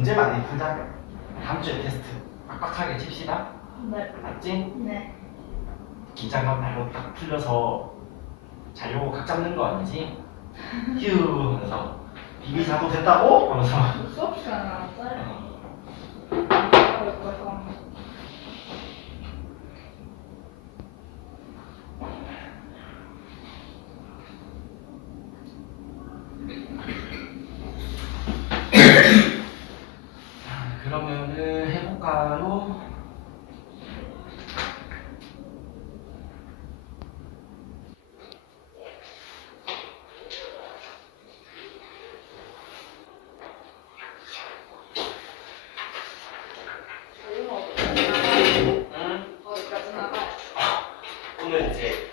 문제 많이 풀자. 다음 주에 테스트 빡빡하게 칩시다. 네. 맞지? 네. 긴장감 말로 딱 풀려서 자려고 각 잡는 거 아니지? 휴 하면서 비비 자도 됐다고? 하면서 수업 시간 안 짜요. 그러면은 해볼까요? 어디까지 나가요? 오늘 이제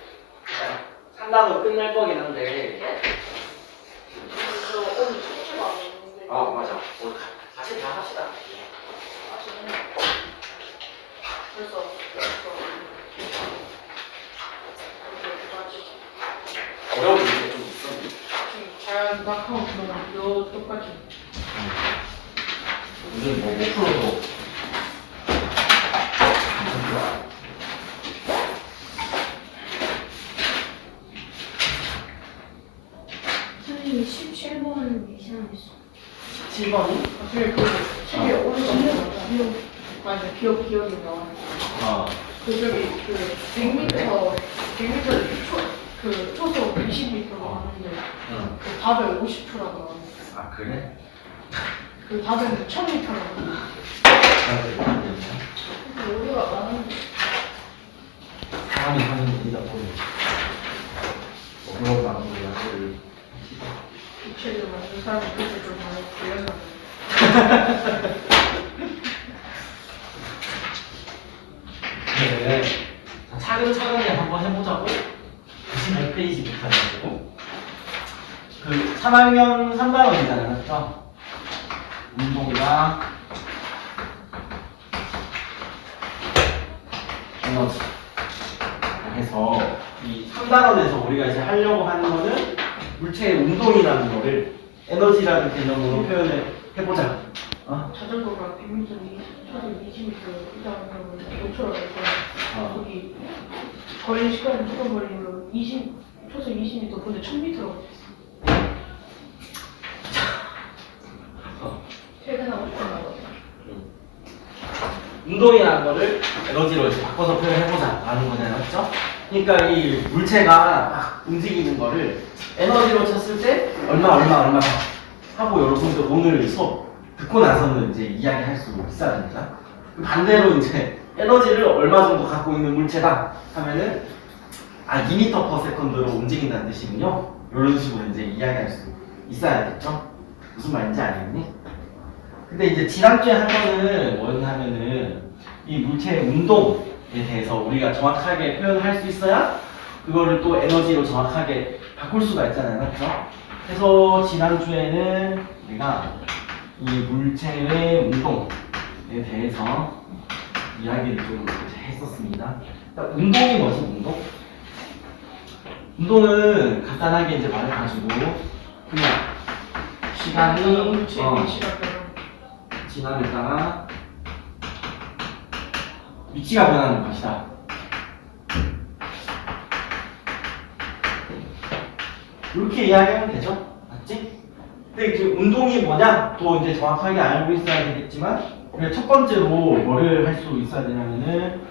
3단원 끝날 거긴 한데 저 오늘 숙제가 안 있는데. 맞아 오늘 같이 다 합시다. 아시네. 벌써 어려운 문제 좀 있어. 잘 낙하고 요 똑같이. 오늘 뭐 5%도 선생님 17번 이상했어. 7번이? 사실 그 책에 오늘 맞아 기억이 나와. 그 저기 그 100m 그 초속 20m로 하는데 응. 그 답에 50%라고 나와. 아 그래? 그 답에는 1000m라고. 우리가 많은데. 사람이 하는 일이다 보니 어려운 방법을 야구를 이 책을 만든 사람이 그렇게 좀 많이 구현하는. 네. 차근차근히 한번 해보자고 95페이지부터 해가지고 그 3학년 3단원이잖아요, 맞죠? 운동이랑 에너지 해서 이 3단원에서 우리가 이제 하려고 하는 거는 물체의 운동이라는 거를 에너지라는 개념으로 표현을 해보자. 자전거가 100m, 초속 20m 이상으로 5초라고 해서 거기 걸린 시간이 조금 걸리면 초속 20m 근데 1000m라고 됐어. 퇴근하고 싶었나 운동이라는 거를 에너지로 이제 바꿔서 표현해보자 라는 거잖아요, 맞죠? 그러니까 이 물체가 막 움직이는 거를 에너지로 쳤을 때 얼마 하고 여러분들 오늘 수업 듣고 나서는 이제 이야기할 수 있어야 됩니다. 반대로 이제 에너지를 얼마 정도 갖고 있는 물체다 하면은 2m/s로 움직인다는 뜻이군요. 이런 식으로 이제 이야기할 수 있어야겠죠? 무슨 말인지 알겠니? 근데 이제 지난주에 한 거는 뭐였냐면은 이 물체의 운동에 대해서 우리가 정확하게 표현할 수 있어야 그거를 또 에너지로 정확하게 바꿀 수가 있잖아요, 맞죠? 그래서 지난주에는 우리가 이 물체의 운동에 대해서 이야기를 좀 했었습니다. 운동이 뭐지, 운동? 운동은 간단하게 이제 말해가지고 그냥 시간이 지남에 따라 위치가 변하는 것이다. 이렇게 이야기하면 되죠? 맞지? 근데 이제 운동이 뭐냐? 또 이제 정확하게 알고 있어야 되겠지만 우리가 첫 번째로 뭐를 할 수 있어야 되냐면은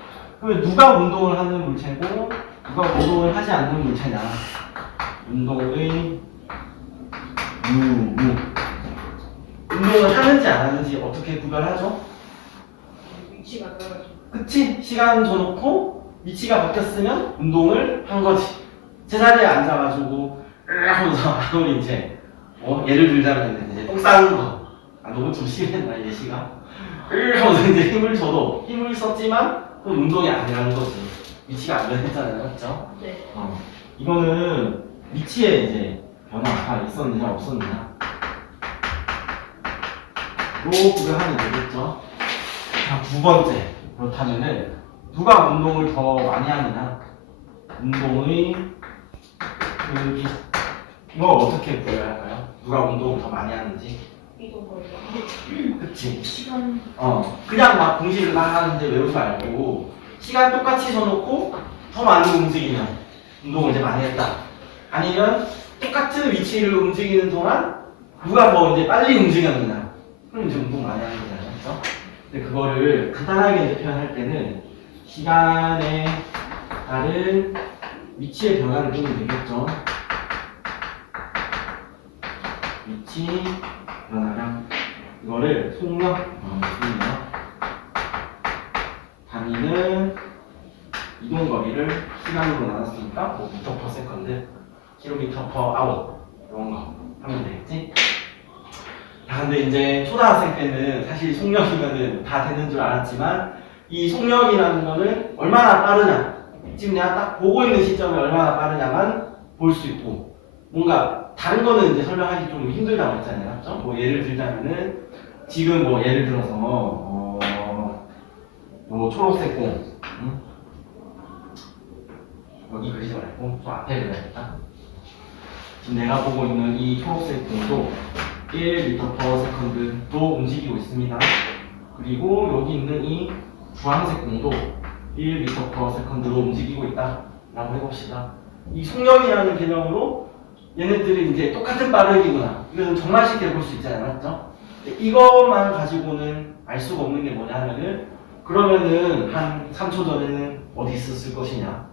누가 운동을 하는 물체고 누가 운동을 하지 않는 물체냐. 운동의 유무. 운동을 하는지 안 하는지 어떻게 구별하죠? 위치가 떨어져. 그치? 시간 줘놓고 위치가 바뀌었으면 운동을 한 거지. 제자리에 앉아가지고 하면서 아무리 이제 예를 들자면 이제 똥 싸는 거. 너무 좀 심했나 예시가? 하면서 이제 힘을 줘도 힘을 썼지만 그건 운동이 아니라는 거지. 위치가 안 변했잖아요, 맞죠? 네. 이거는 위치에 이제 변화가 있었느냐 없었느냐 로 구별하면 되겠죠. 자, 두 번째. 그렇다면은 누가 운동을 더 많이 하느냐? 운동의 이거 어떻게 구별할까요? 누가 운동을 더 많이 하는지? 이거 이거 거예요. 그치? 시간 그냥 막 공식을 막 하는데 외우지 말고 시간 똑같이 써놓고 더 많이 움직이면 운동을 이제 많이 했다. 아니면 똑같은 위치를 움직이는 동안 누가 더 이제 빨리 움직였느냐. 그럼 이제 운동 많이 하는 거잖아요. 그렇죠? 근데 그거를 간단하게 이제 표현할 때는 시간에 따른 위치의 변화를 보면 되겠죠. 위치 변화량 이거를 속력 단위는 이동 거리를 시간으로 나눴으니까 뭐 미터 퍼 세컨드, 킬로미터 퍼 아워 이런 거 하면 되겠지? 야, 근데 이제 초등학생 때는 사실 속력이면은 다 되는 줄 알았지만 이 속력이라는 거는 얼마나 빠르냐 지금 내가 딱 보고 있는 시점에 얼마나 빠르냐만 볼 수 있고 뭔가 다른 거는 이제 설명하기 좀 힘들다고 했잖아요. 맞죠? 뭐 예를 들자면은 지금 뭐 예를 들어서 뭐 초록색 공 여기 그리지 말고 저 앞에 그려야겠다. 지금 내가 보고 있는 이 초록색 공도 1m/s도 움직이고 있습니다. 그리고 여기 있는 이 주황색 공도 1m/s로 움직이고 있다 라고 해봅시다. 이 속력이라는 개념으로 얘네들이 이제 똑같은 빠르기구나 이건 정말 쉽게 볼 수 있잖아요. 맞죠? 이것만 가지고는 알 수가 없는 게 뭐냐 하면은 그러면은 한 3초 전에는 어디 있었을 것이냐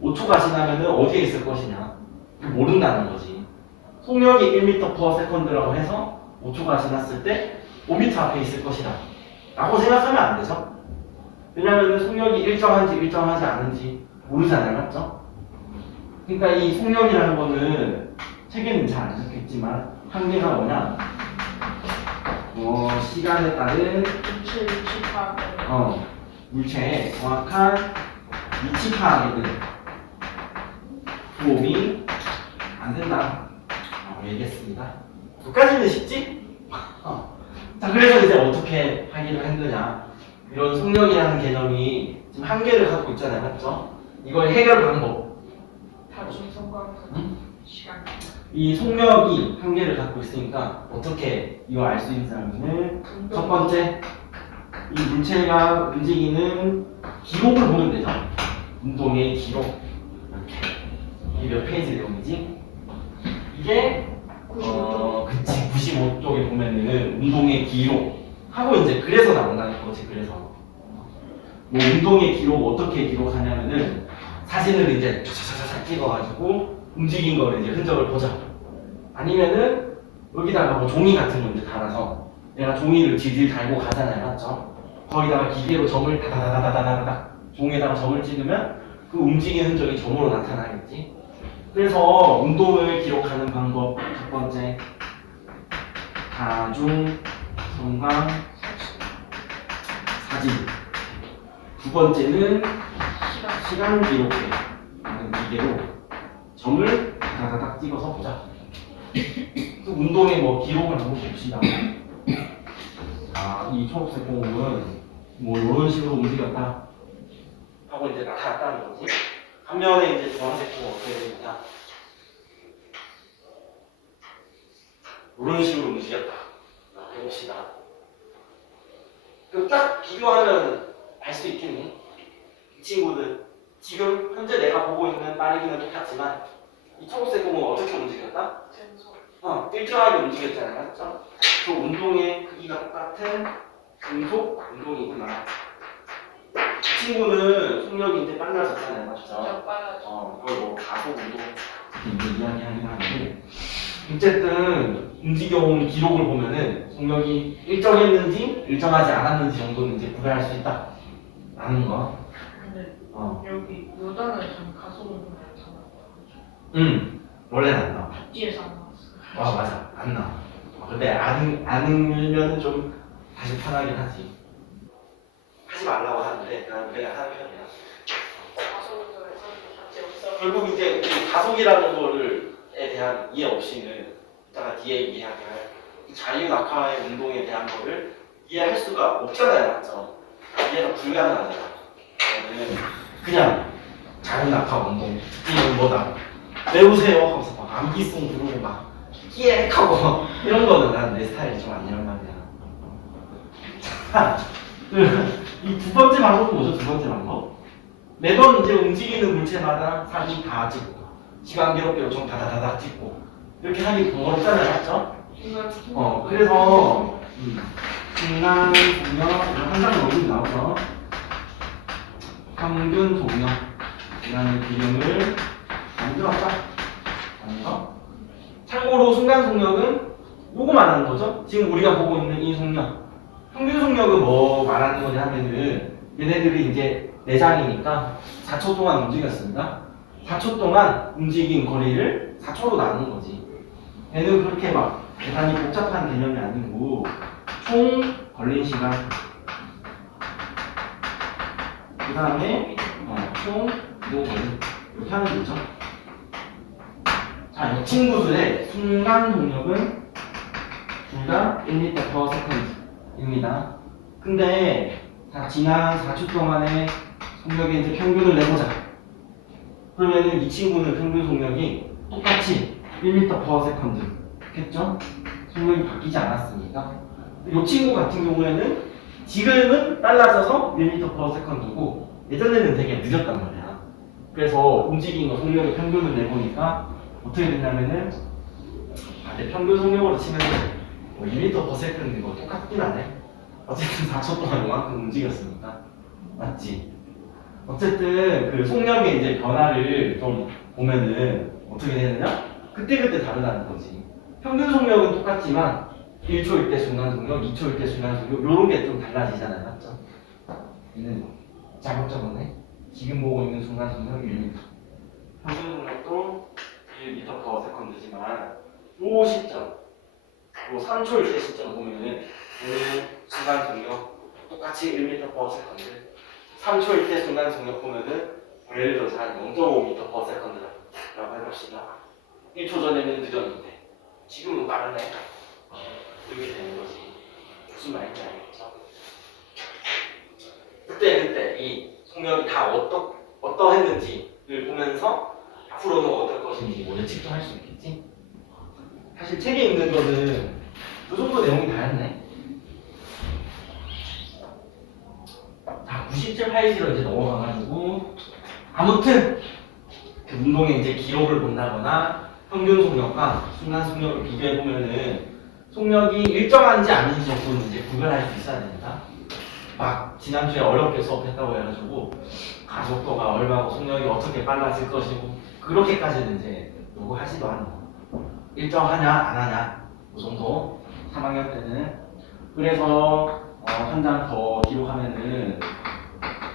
5초가 지나면은 어디에 있을 것이냐 모른다는 거지. 속력이 1m/s라고 해서 5초가 지났을 때 5m 앞에 있을 것이다 라고 생각하면 안 되죠. 왜냐하면 속력이 일정한지 일정하지 않은지 모르잖아요. 맞죠? 그러니까 이 속력이라는 거는 책에는 잘 안 적혀있지만 한계가 뭐냐 시간에 따른 위치 파악. 물체의 정확한 위치 파악에는 도움이 안 된다. 얘기했습니다. 여기까지는 쉽지? 자, 그래서 이제 어떻게 하기로 했느냐. 이런 속력이라는 개념이 지금 한계를 갖고 있잖아요. 맞죠? 이걸 해결 방법. 다중성과 시간. 이 속력이 한계를 갖고 있으니까 어떻게 이거 알 수 있느냐면은 첫 번째 이 물체가 움직이는 기록을 보면 되죠. 운동의 기록 이렇게 이게 몇 페이지 내용이지? 이게 95쪽. 그치 95쪽에 보면은 운동의 기록 하고 이제 그래서 나온다는 거지. 그래서 뭐 운동의 기록 어떻게 기록하냐면은 사진을 이제 쫙쫙쫙 찍어가지고 움직인 거를 이제 흔적을 보자. 아니면은 여기다가 뭐 종이 같은 거 이제 달아서 내가 종이를 질질 달고 가잖아요. 맞죠? 거기다가 기계로 점을 다다다다다다다 종이에다가 점을 찍으면 그 움직이는 흔적이 점으로 나타나겠지. 그래서 운동을 기록하는 방법 첫 번째 다중 성광 사진 두 번째는 시간 기록에 하는 기계로 점을 다다닥 찍어서 보자. 그 운동의 뭐 기록을 한번 봅시다. 이 초록색 공은 뭐 이런 식으로 움직였다 하고 이제 나타났다는 거지. 반면에 이제 주황색 공은 어떻게 되느냐? 이런 식으로 움직였다. 해봅시다. 딱 비교하면 알 수 있겠니? 이 친구들 지금 현재 내가 보고 있는 빠르기는 똑같지만 이 초록색 공은 어떻게 움직였다? 일정하게 움직였잖아요. 맞죠? 그 운동의 크기가 똑같은 금속 운동이구나. 이 친구는 속력이 이제 빨라졌잖아요. 맞죠? 진짜 빨라져. 이걸 뭐 가속 운동 이렇게 이야기하긴 하는데 어쨌든 움직여온 기록을 보면은 속력이 일정했는지 일정하지 않았는지 정도는 이제 구별할 수 있다 라는 거. 근데 여기 요단을 좀 가속운동을 하잖아. 원래는 안 나와. 뒤에서 안 나왔어. 맞아, 안 나와. 근데 안 울면 좀 다시 편하긴 하지. 하지 말라고 하는데 그냥 하는 편이야. 가속운동을 하는 게 없어. 결국 이제 이 가속이라는 거를에 대한 이해 없이는 이따가 뒤에 이해할 이 자유 낙하의 운동에 대한 거를 이해할 수가 없잖아요. 맞죠? 이해가 불가능하잖아. 그냥 자유 낙하 운동 이건 뭐다 외우세요 하면서 막 암기송 부르고 막 끼액 하고 이런 거는 난 내 스타일이 좀 아니란 말이야. 자, 이 두 번째 방법은 뭐죠? 두 번째 방법. 매번 이제 움직이는 물체마다 사진 다 찍고 시간 기록기 요청 다다다다 찍고 이렇게 하기 번거롭잖아요, 맞죠? 그래서 중간 속력 한 장 넣으면 나오죠. 평균 속력 이라는 비용을 만들었다. 아니요. 참고로 순간 속력은 요거 말하는 거죠. 지금 우리가 보고 있는 이 속력. 평균 속력은 뭐 말하는 거냐 하면은 얘네들이 이제 내장이니까 4초 동안 움직였습니다. 4초 동안 움직인 거리를 4초로 나누는 거지. 얘는 그렇게 막 대단히 복잡한 개념이 아니고 총 걸린 시간 그 다음에 총 이동 거리 이렇게 하면 되죠. 자, 이 친구들의 순간 속력은 둘 다 1m/s입니다. 근데 자, 지난 4초 동안의 속력의 이제 평균을 내보자. 그러면은 이 친구는 평균 속력이 똑같이 1m/s겠죠? 속력이 바뀌지 않았으니까. 이 친구 같은 경우에는 지금은 빨라져서 1m/s고 예전에는 되게 늦었단 말이야. 그래서 움직인 거 속력의 평균을 내보니까 어떻게 됐냐면은 내 평균 속력으로 치면 뭐 1m/s인 거 똑같긴 하네. 어쨌든 4초 동안 이만큼 움직였으니까 맞지? 어쨌든 그 속력의 이제 변화를 좀 보면은 어떻게 되느냐? 그때그때 다르다는 거지. 평균 속력은 똑같지만 1초일 때 순간 속력, 2초일 때 순간 속력 요런 게 좀 달라지잖아요, 맞죠? 얘는 자극적이네. 지금 보고 있는 순간 속력 1m. 평균 속력도 1m/s지만 요 시점, 요 3초일 때 시점 보면은 얘는 순간 속력 똑같이 1m/s. 3초일 때 순간 속력 보면은 예를 들어서 한 0.5m/s라고 해봅시다. 1초 전에는 늦었는데 지금은 빠르네. 이렇게 되는 거지. 무슨 말인지 알겠죠? 그때 이 속력이 다 어떠했는지를 보면서 앞으로는 어떨 것인지 뭐 예측도 할 수 있겠지? 사실 책에 있는 거는 그 정도 내용이 다였네. 자, 90제 페이지로 이제 넘어가가지고 아무튼 그 운동의 이제 기록을 본다거나 평균 속력과 순간 속력을 비교해 보면은 속력이 일정한지 아닌지 정도는 이제 구별할 수 있어야 됩니다. 막 지난주에 어렵게 수업했다고 해가지고 가속도가 얼마고 속력이 어떻게 빨라질 것이고 그렇게까지는 이제 요구하지도 않아. 일정하냐 안 하냐 그 정도 3학년 때는. 그래서 한 장 더 기록하면은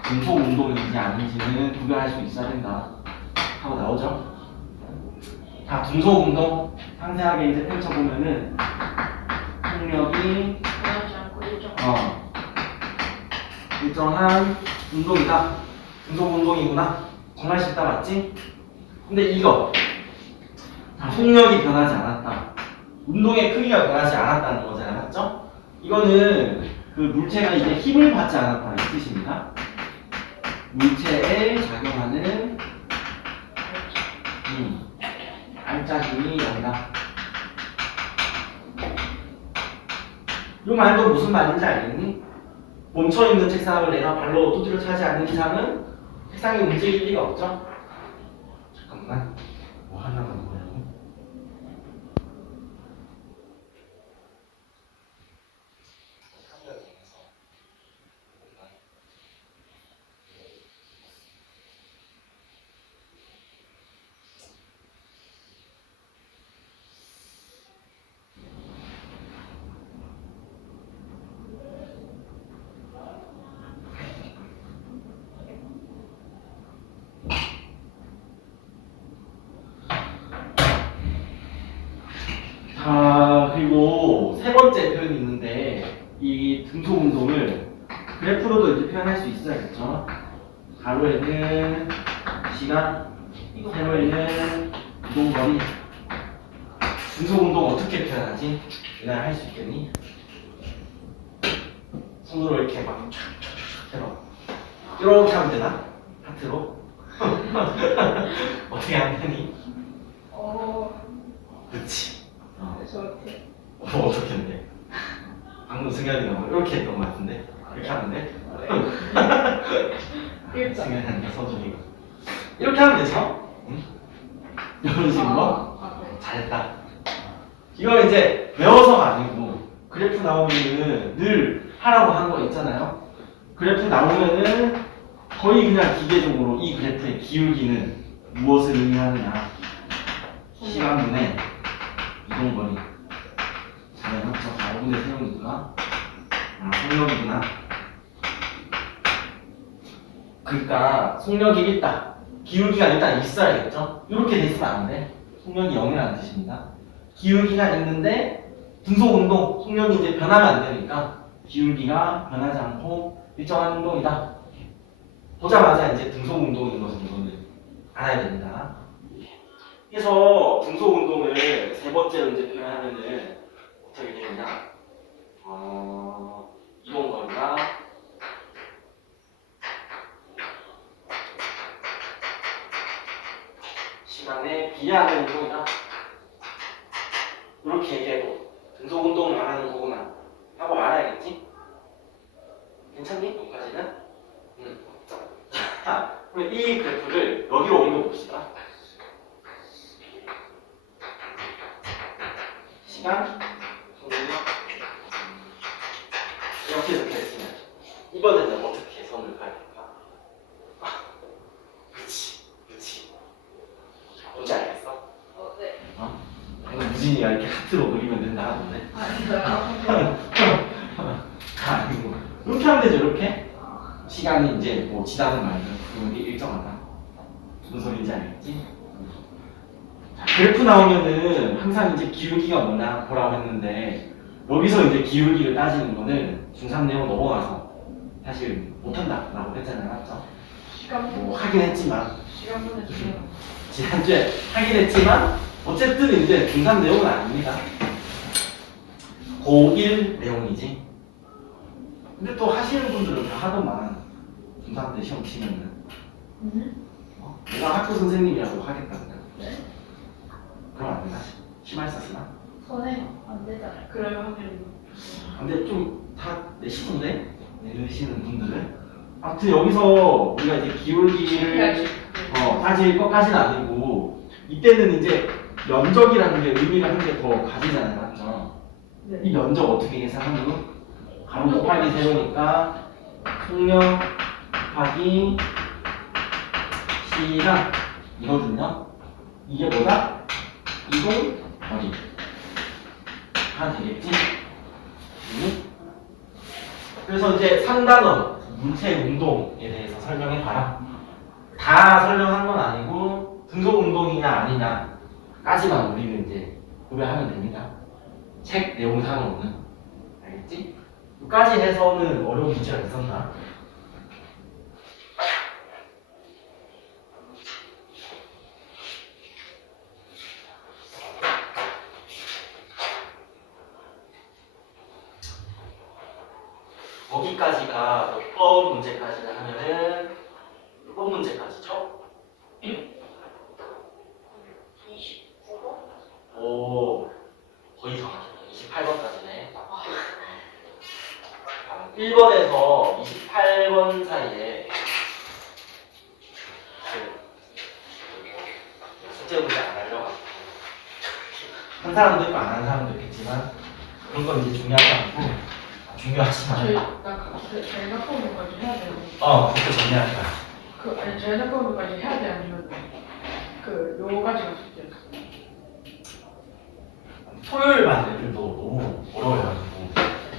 중속 운동인지 아닌지는 구별할 수 있어야 된다 하고 나오죠. 자, 중속 운동 상세하게 이제 펼쳐보면은 속력이 변하지 않고 일정한 운동이다. 중속 운동이구나. 정말 쉽다, 맞지? 근데 이거 속력이 변하지 않았다. 운동의 크기가 변하지 않았다는 거잖아요, 맞죠? 이거는 그 물체가 이제 힘을 받지 않았다 이 뜻입니다. 물체에 작용하는 알짜힘이 아니다. 이 말도 무슨 말인지 알겠니? 멈춰있는 책상을 내가 발로 두드려 차지 않는 이상은 책상이 움직일 리가 없죠? 잠깐만, 뭐 하나만 보려고. 그리고 세 번째 표현이 있는데 이 등속 운동을 그래프로도 이렇게 표현할 수 있어야겠죠. 가로에는 시간, 세로에는 이동거리. 등속 운동 어떻게 표현하지? 그냥 할 수 있겠니? 손으로 이렇게 막 촥촥촥 해봐. 이렇게 하면 되나? 하트로? 어떻게 하면 되니? 그렇지. 그럼 어떻게 했는데? 방금 승현이가 뭐 이렇게 했던 것 같은데? 이렇게 하는데? 일자. 승현이한테 서준이가 이렇게 하면 되죠? 응? 이런 식으로? 네. 잘했다. 이거 이제 외워서가 아니고 그래프 나오면은 늘 하라고 한 거 있잖아요. 그래프 나오면은 거의 그냥 기계적으로 이 그래프의 기울기는 무엇을 의미하느냐. 시간분의 이동거리. 잘해놨죠? 5분의 세우니까. 아, 속력이구나. 그러니까 속력이 있다. 기울기가 일단 있어야겠죠? 이렇게 돼 있으면 안 돼. 속력이 0이라는 뜻입니다. 기울기가 있는데 등속운동, 속력이 이제 변하면 안 되니까 기울기가 변하지 않고 일정한 운동이다. 보자마자 이제 등속운동인 것을 이거는 알아야 됩니다. 그래서 등속운동을 세 번째로 이제 표현하면은 어떻게 되느냐? 이동거리가 시간에 비례하는 운동이다. 이렇게 얘기해도 등속운동을 말하는 거구나 하고 알아야겠지? 괜찮니? 여기까지는? 자, 그럼 이 그래프를 여기로 옮겨봅시다. 시간, 속력 이렇게 적혀있으면 이번에는 어떻게 선을 그어야 될까? 그치 뭔지 알겠어? 네. 방금 무진이가 이렇게 하트로 그리면 된다 하던데 아니고 이렇게 하면 되죠. 이렇게 시간이 이제 뭐 지나는 말이죠. 그게 일정하다. 무슨 소리인지 알겠지? 자, 그래프 나오면은 항상 이제 기울기가 뭐냐 보라고 했는데 여기서 이제 기울기를 따지는 거는 중3 내용 넘어가서 사실 못한다라고 했잖아요. 맞죠? 뭐 하긴 했지만 시간분의 중요. 지난주에 하긴 했지만 어쨌든 이제 중3 내용은 아닙니다. 고1 내용이지. 근데 또 하시는 분들은 다 하더만 중3 때 시험 치면은 내가 학교 선생님이라고 하겠다 그냥. 네. 그럼 안 되나? 심할서 쓰나? 선행 안 되잖아요. 그럴 확률이. 근데 좀 다 내시던데? 내시는 분들은 아무튼 여기서 우리가 이제 기울기를 따질 것까지는 아니고 이때는 이제 면적이라는 게 의미가 한 개 더 가지잖아요. 맞죠? 네. 이 면적 어떻게 계산하는? 가로 곱하기 세우니까 속력 곱하기 시간 이거든요. 이게 뭐다? 이동 거리 하면 되겠지? 그래서 이제 3단원 물체 운동에 대해서 설명해봐라. 다 설명한 건 아니고 등속 운동이냐 아니냐까지만 우리는 이제 구별하면 됩니다. 책 내용상으로는. 알겠지? 여기까지 해서는 어려운 문제가 있었나? 거기까지가 몇 번 문제까지 하면은 몇 번 문제까지죠? 29번? 오, 거의 정확해요. 28번까지네. 1번에서 28번 사이에 숙제 문제 안 하려고 한 사람도 있고 안 하는 사람도 있겠지만 그런 건 이제 중요하지 않고 중요하지만 저희 저희 학부모까지 해야 돼요. 그렇게 정리할 거야. 아니 저희 학부모까지 해야 돼 아니면 요까지가 숙제였어요. 토요일 반 애들도 너무 어려워해가지고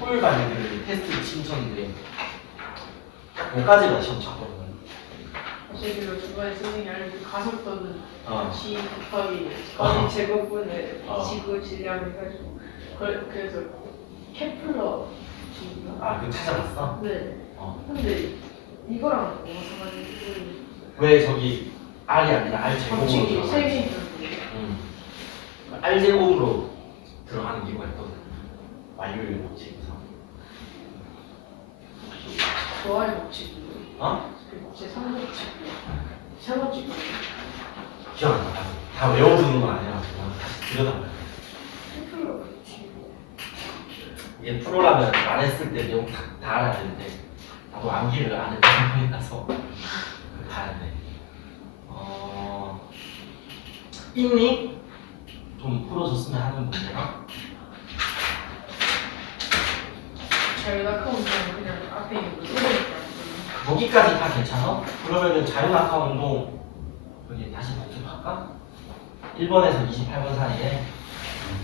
토요일 반 애들 테스트 신청인데 딱 여기까지만 시험 쳤거든. 제가 중간에 선생님이 알려준 가속도는 G 곱하기 어. 거리 제곱분의 어. 지구 질량 해가지고 그래서 케플러 G가 그거 찾아봤어? 네. 어. 근데 이거랑 뭐가 상관이 왜 저기 R이 아니라 R 제곱으로 법칙이 들어가는지. 세 개인 줄 알고. R 제곱으로 들어가는 이유가 있거든. 완료율 법칙에서. 좋아요 법칙. 제 3법칙. 세 법칙. 기억 안 나. 다 외워두는 건 아니라 다시 들여다봐야 돼. 케플러 법칙. 얘 프로라면 말했을 때 내용 다 알아야 되는데 나도 암기를 안 했던 편이라서 다 알아야 돼. 있니? 좀 풀어줬으면 하는 문제가 자유낙하운동 그냥 앞에 있는 거 써버릴게요. 여기까지 다 괜찮아? 그러면은 자유낙하운동 여기 다시 복습할까? 1번에서 28번 사이에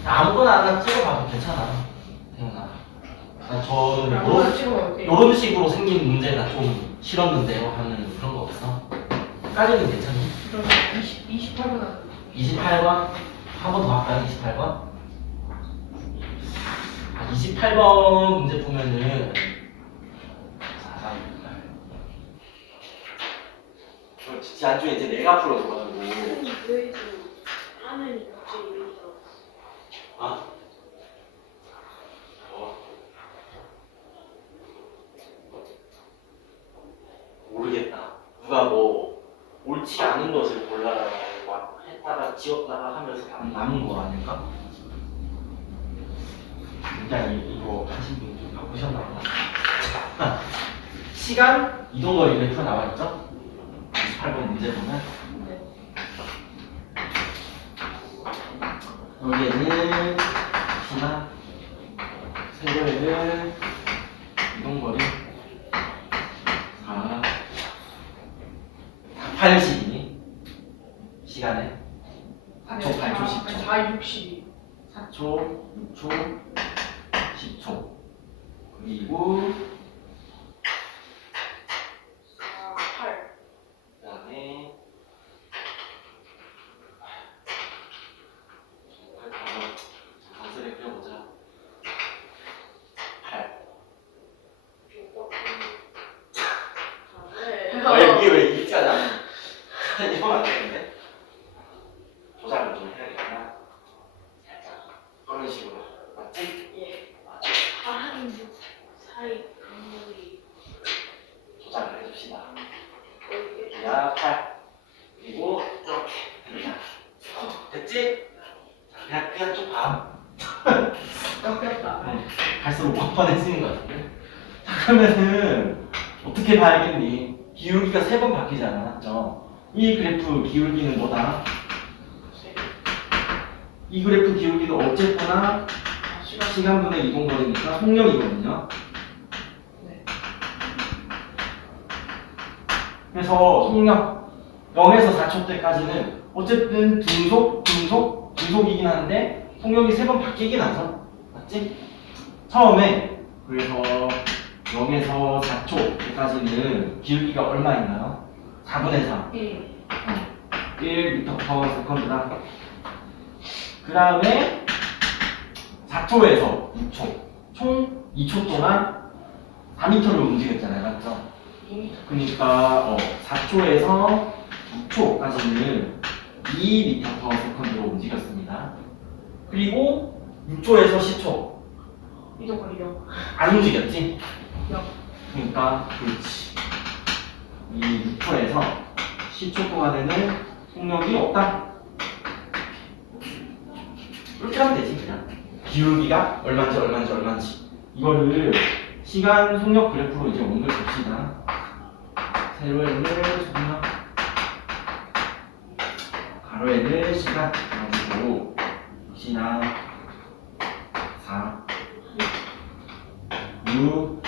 아무거나 하나 찍어봐도 괜찮아. 태훈아. 저는 아무거나 찍어볼게요. 요런 식으로 생긴 문제가 좀 싫었는데요 하는 그런 거 없어? 까지는 괜찮니? 그러면 28분 안 28번? 한 번 더 할까요? 28번? 28번 문제 보면은 지난주에 이제 내가 풀어줘가지고 그래도 화면이 갑자기 이러더라고. 아? 모르겠다. 누가 뭐 옳지 않은 것을 골라라고 막 했다가 지웠다가 하면서 남은 거 아닐까? 그냥 이거 하신 분 좀 바꾸셨나 보다. 시간, 이동거리 그래프가 나와 있죠? 28번 문제 보면 여기에는 시간, 세로에는 이동거리 4, 80이니? 시간에 4초, 8초, 10초 4, 60. 4초, 6초, 10초 그리고 4, 8. 그 다음에 단서를 그려보자 8 네. 이게 왜 일자냐? 이러면 안 되는데? 조작을 좀 해야겠구나 살짝 그런 식으로 맞지? 예. 한 사이 강물이 조작을 해줍시다 야 8 그리고 이렇게 됐지? 자, 그냥 좀 봐. 엮였다. 갈수록 뻔뻔해지는 것 같은데? 자, 그러면은 어떻게 봐야겠니? 기울기가 3번 바뀌잖아, 맞죠? 이 그래프 기울기는 뭐다? 이 그래프 기울기도 어쨌거나 시간분의 이동거리니까 속력이거든요. 네. 그래서 속력 0에서 4초 때까지는 어쨌든 등속이긴 한데 속력이 3번 바뀌긴 하죠. 맞지? 처음에 그래서 0에서 4초 때까지는 기울기가 얼마 있나요? 4분의 3 1. 1m/s다. 그 다음에 4초에서 6초 총 2초 동안 4m를 움직였잖아요. 맞죠? 2m. 그러니까 4초에서 6초까지는 2m/s로 움직였습니다. 그리고 6초에서 10초 이동거리 0. 안 움직였지? 0. 그러니까 그렇지. 이 6초에서 10초 동안에는 속력이 없다. 이렇게 하면 되지 그냥. 기울기가 얼마인지 이거를 시간 속력 그래프로 이제 옮겨 봅시다. 세로에는 속력, 가로에는 시간 가지고 역시나 4, 6,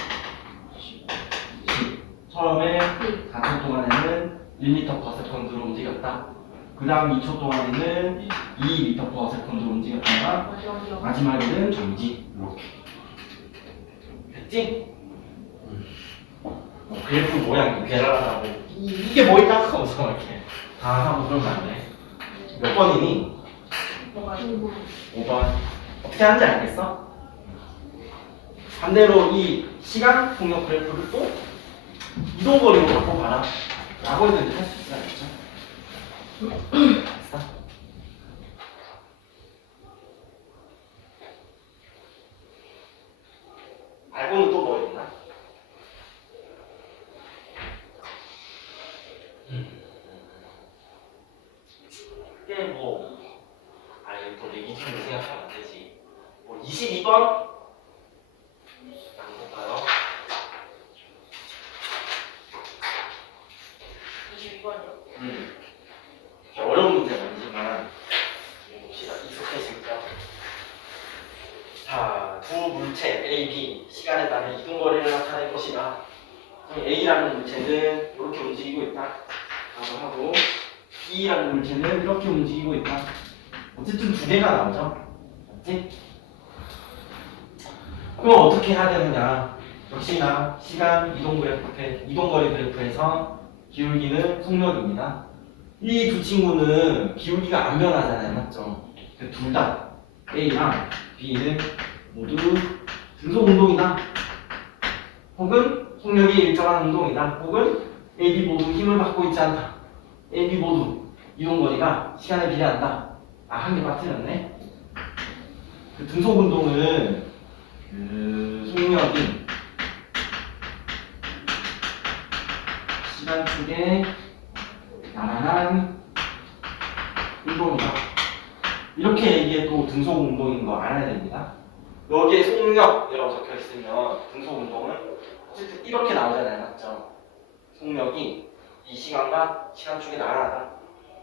10. 처음에 4초 동안에는 1m/s로 움직였다. 그 다음 2초 동안에는 2m/s로 움직였다가 마지막에는 정지. 이렇게 됐지? 그래프 모양 괴랄하다고 이게 뭐일까? 하고서 이렇게 다 하고 그러면 안 돼. 몇 번이니? 뭐가 5번. 어떻게 하는지 알겠어? 반대로 이 시간 속력 그래프를 또 이동거리로 바꿔봐라 라고 해도 이제 할 수 있어. 알겠죠? 됐어? 말고는 또 뭐 있나? 이게 뭐, 이거 또 내 기준으로 생각하면 안 되지. 뭐 22번? 두 물체 A, B 시간에 따른 이동거리를 나타낼 것이다. 그럼 A라는 물체는 이렇게 움직이고 있다. 라고 하고 B라는 물체는 이렇게 움직이고 있다. 어쨌든 두 개가 나오죠. 맞지? 그럼 어떻게 해야 되느냐? 역시나 시간 이동거리 그래프에서 기울기는 속력입니다. 이 두 친구는 기울기가 안 변하잖아요. 맞죠? 둘 다 A랑 B는 모두 등속 운동이다. 혹은 속력이 일정한 운동이다. 혹은 A, B 모두 힘을 받고 있지 않다. A, B 모두 이동거리가 시간에 비례한다. 아, 한 개 빠뜨렸네. 그 등속 운동은 그 속력이 시간 축에 나란한 운동이다. 이렇게 얘기해도 등속 운동인 거 알아야 됩니다. 여기에 속력이라고 적혀 있으면 등속 운동은 어쨌든 이렇게 나오잖아요. 맞죠? 속력이 이 시간과 시간축에 나란하다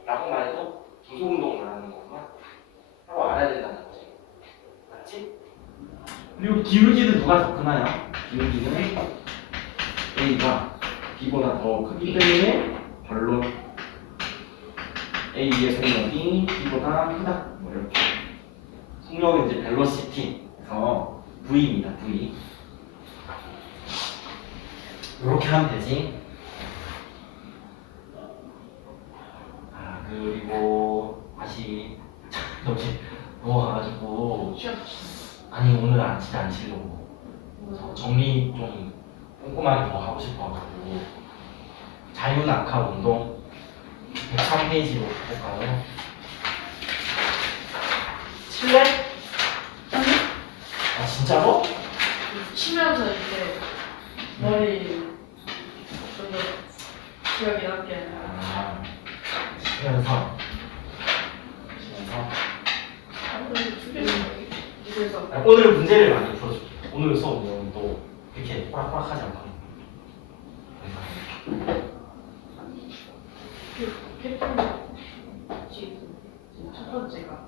라고 말해도 등속 운동을 말하는 거구나 라고 알아야 된다는 거지. 맞지? 그리고 기울기는 누가 더 크나요? 기울기는 A가 B보다 더 크기 때문에 결론 A의 속력이 B보다 크다. 뭐 이렇게. 속력은 이제 벨로시티에서 V입니다. V. 이렇게 하면 되지. 아, 그리고 다시 잠시 누워가지고 아니 오늘 진짜 안 치려고 정리 좀 꼼꼼하게 더 하고 싶어가지고 자유낙하 운동 103페이지로 볼까요? 칠래? 아 진짜로? 치면서 이제 머리 좀더 기억이 남게. 아 치면서 그래서 오늘 문제를 많이 풀어줄게. 오늘 수업 내용도 이렇게 빡빡하지 않고 캡틴 지금 첫 번째가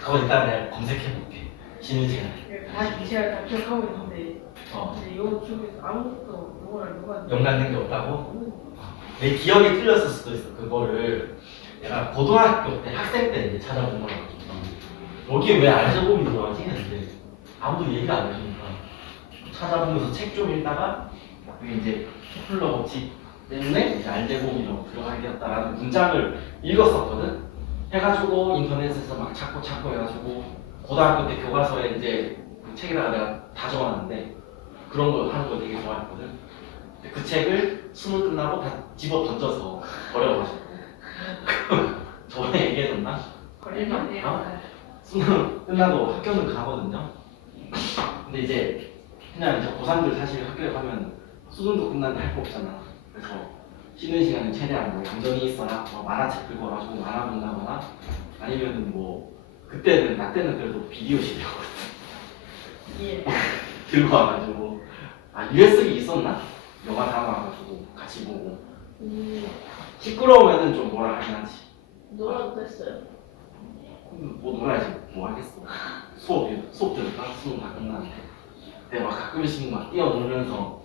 그거 일단 내가 검색해볼게. 쉬는 시간에. 다 제가 다 기억하고 있는데 어. 근데 이거 중에서 아무것도 이거랑 누가 연관된 게 없다고? 내 기억이 틀렸을 수도 있어. 그거를 내가 고등학교 때 학생 때 이제 찾아본 거라고. 여기에 왜 알제곱이 들어가지? 했는데 아무도 얘기를 안 해주니까 찾아보면서 책 좀 읽다가 그게 이제 케플러 법칙 때문에 이제 알제곱이라고 들어가게 되었다라는 문장을 읽었었거든. 해가지고 인터넷에서 막 찾고 해가지고 고등학교 때 교과서에 이제 그 책에다가 내가 다 적어놨는데 그런 거 하는 거 되게 좋아했거든. 근데 그 책을 수능 끝나고 다 집어 던져서 버려가지고 저번에 얘기해줬나? 걸리면 안 돼요. 수능 끝나고 학교는 가거든요. 근데 이제 그냥 이제 고3들 사실 학교에 가면 수능도 끝났는데 할 거 없잖아. 그래서 쉬는 시간에 최대한 뭐 얌전히 있어라, 뭐 만화책 들고 와가지고 만화 본다거나 아니면 뭐 그때는 나 때는 그래도 비디오 시대였거든. 예. 들고 와가지고 USB 있었나? 영화 담아가지고 같이 보고 시끄러우면은 좀 뭐라 하긴 하지. 놀아도 됐어요. 뭐 놀아야지 뭐 하겠어. 수업 들을까? 수능 다 끝나는데 내가 막 가끔씩 막 뛰어놀면서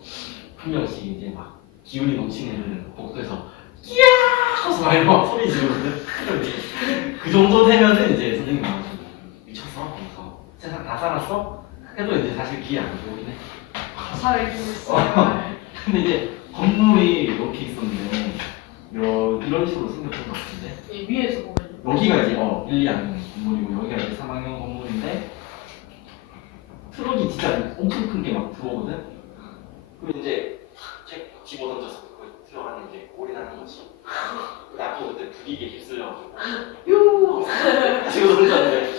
한 명씩 이제 막 기운이 넘치는 애들은 복도에서 끼야 하면서 막 이런 소리 지르거든. 그 정도 되면은 이제 선생님 나와가지고 미쳤어? 하면서 세상 다 살았어? 해도 이제 사실 귀에 안 들어오긴 해. 가사를 읽었어요. 근데 이제 건물이 이렇게 있었는데 이런 식으로 생겼던 것 같은데 위에서 보면 여기가 이제 1, 2학년 건물이고 여기가 이제 3학년 건물인데 트럭이 진짜 엄청 큰 게 막 들어오거든. 그럼 이제 책 집어 던져서 그 들어가는 이제 꼴이 나는 거지. 나도 그때 부디게 휩쓸려가지고 유 집어 던졌는데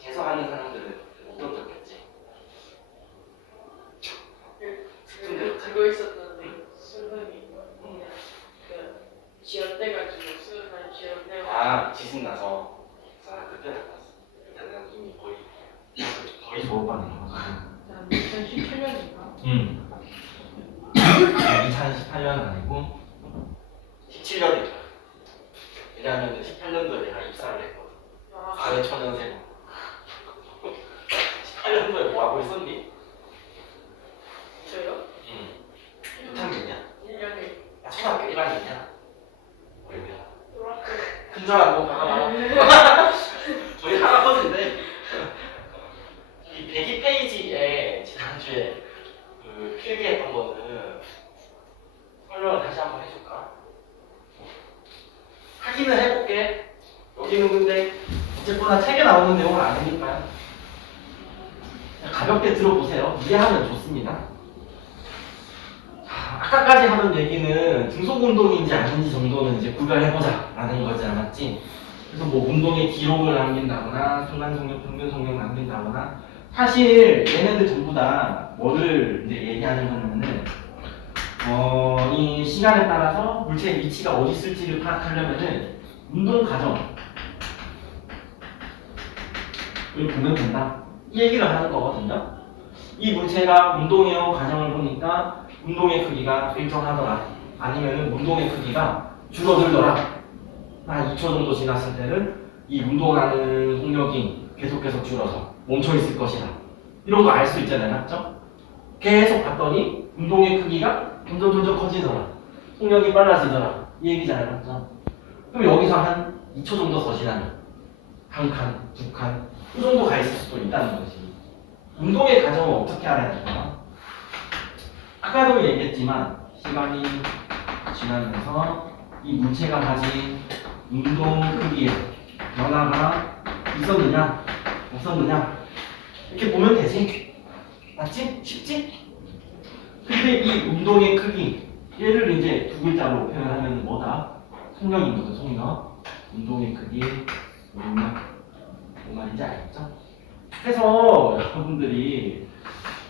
재수하는 사람들은 못 던졌겠지. 그거 있었는데 수능이 그 지연돼가지고 수능을 지연돼가지고 아 지진 나서 그때는 안 났어. 그때는 이미 거의 졸업반이라서. 2017년인가? 2018년은 아니고 17년이다. 왜냐하면 18년도에 내가 입사를 했거든. 4회 초년생. 저희 할아버지인데 이 102페이지에 지난주에 그 필기했던 거는 설명을 다시 한번 해줄까? 확인을 해볼게. 여기는 근데 어쨌거나 책에 나오는 내용은 아니니까요. 그냥 가볍게 들어보세요. 이해하면 좋습니다. 자, 아까까지 하던 얘기는 등속 운동인지 아닌지 정도는 이제 구별해보자 라는 거지 않았지? 그래서 뭐 운동의 기록을 남긴다거나 순간 속력, 평균 속력 남긴다거나 사실 얘네들 전부 다 뭐를 이제 얘기하는 거냐면은 이 시간에 따라서 물체의 위치가 어디 있을지를 파악하려면은 운동 과정을 보면 된다. 이 얘기를 하는 거거든요. 이 물체가 운동해온 과정을 보니까 운동의 크기가 일정하더라. 아니면은 운동의 크기가 줄어들더라. 한 2초 정도 지났을 때는 이 운동하는 속력이 계속 줄어서 멈춰 있을 것이다. 이런 거 알 수 있잖아요, 맞죠? 계속 봤더니 운동의 크기가 점점 커지더라. 속력이 빨라지더라. 이 얘기잖아요, 맞죠? 그럼 여기서 한 2초 정도 더 지나면 한 칸, 두 칸, 그 정도 가 있을 수도 있다는 거지. 운동의 과정을 어떻게 알아야 될까? 아까도 얘기했지만 시간이 지나면서 이 물체가 가진 운동 크기의 변화가 있었느냐 없었느냐 이렇게 보면 되지. 맞지? 쉽지? 근데 이 운동의 크기 얘를 이제 두 글자로 표현하면 뭐다? 속력인 거죠. 속력. 운동의 크기, 속력. 뭔 말인지 알겠죠? 그래서 여러분들이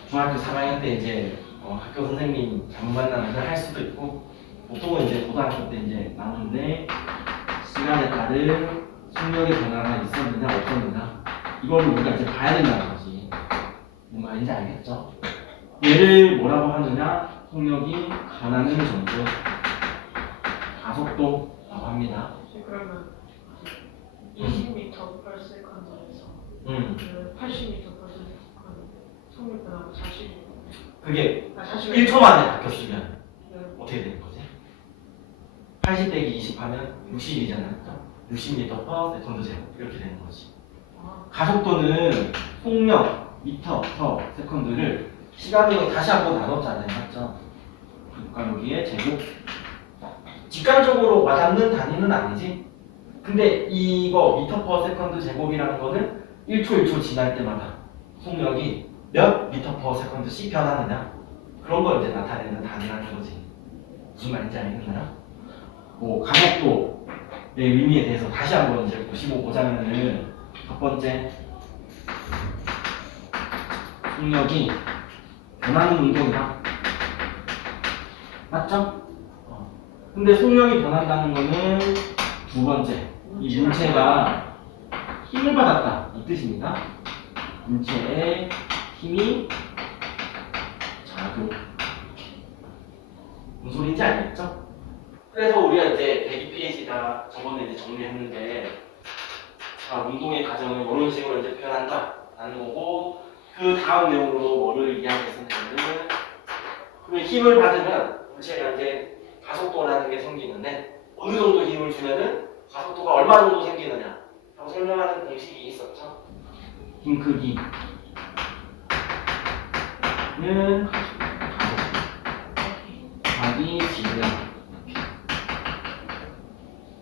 중학교 3학년 때 이제 학교 선생님 잘못 만나면서 할 수도 있고 보통은 이제 고등학교 때 이제 나오는데 시간에 따른 속력의 변화가 있었느냐 없었느냐 이걸 우리가 이제 봐야 된다는 거지. 뭔 말인지 알겠죠? 얘를 뭐라고 하느냐? 속력이 변하는 정도 가속도라고 합니다. 그러면 20m per second에서 80m per second 속력 변하고 40. 그게 아 40. 1초 만에 바뀌었으면 네. 어떻게 되는 거지? 80 빼기 20 하면 60이잖아요. 60m per 세컨드 제곱 이렇게 되는 거지. 아, 가속도는 속력 미터 per 세컨드를 시간으로 다시 한번 나눴잖아요. 맞죠? 그러니까 여기에 제곱 직관적으로 와닿는 단위는 아니지. 근데 이거 미터 per 세컨드 제곱이라는 거는 1초 지날 때마다 속력이 몇 미터 per 세컨드씩 변하느냐 그런 걸 이제 나타내는 단위라는 거지. 무슨 말인지 알겠나요? 뭐 가속도의 의미에 대해서 다시 한번 이제 보시고 보자면은 첫 번째 속력이 변하는 운동이다. 맞죠? 근데 속력이 변한다는 거는 두 번째 이 물체가 힘을 받았다 이 뜻입니다. 물체에 힘이 작용. 무슨 소리인지 알겠죠? 그래서 우리가 이제 102페이지가 저번에 이제 정리했는데 운동의 과정을 이런 식으로 이제 표현한다라는 거고 그 다음 내용으로 뭐를 이야기했었냐면 그러면 힘을 받으면 물체가 이제 가속도라는 게 생기는데 어느 정도 힘을 주면은 가속도가 얼마 정도 생기느냐 라고 설명하는 공식이 있었죠. 힘 크기는 곱하기 질량.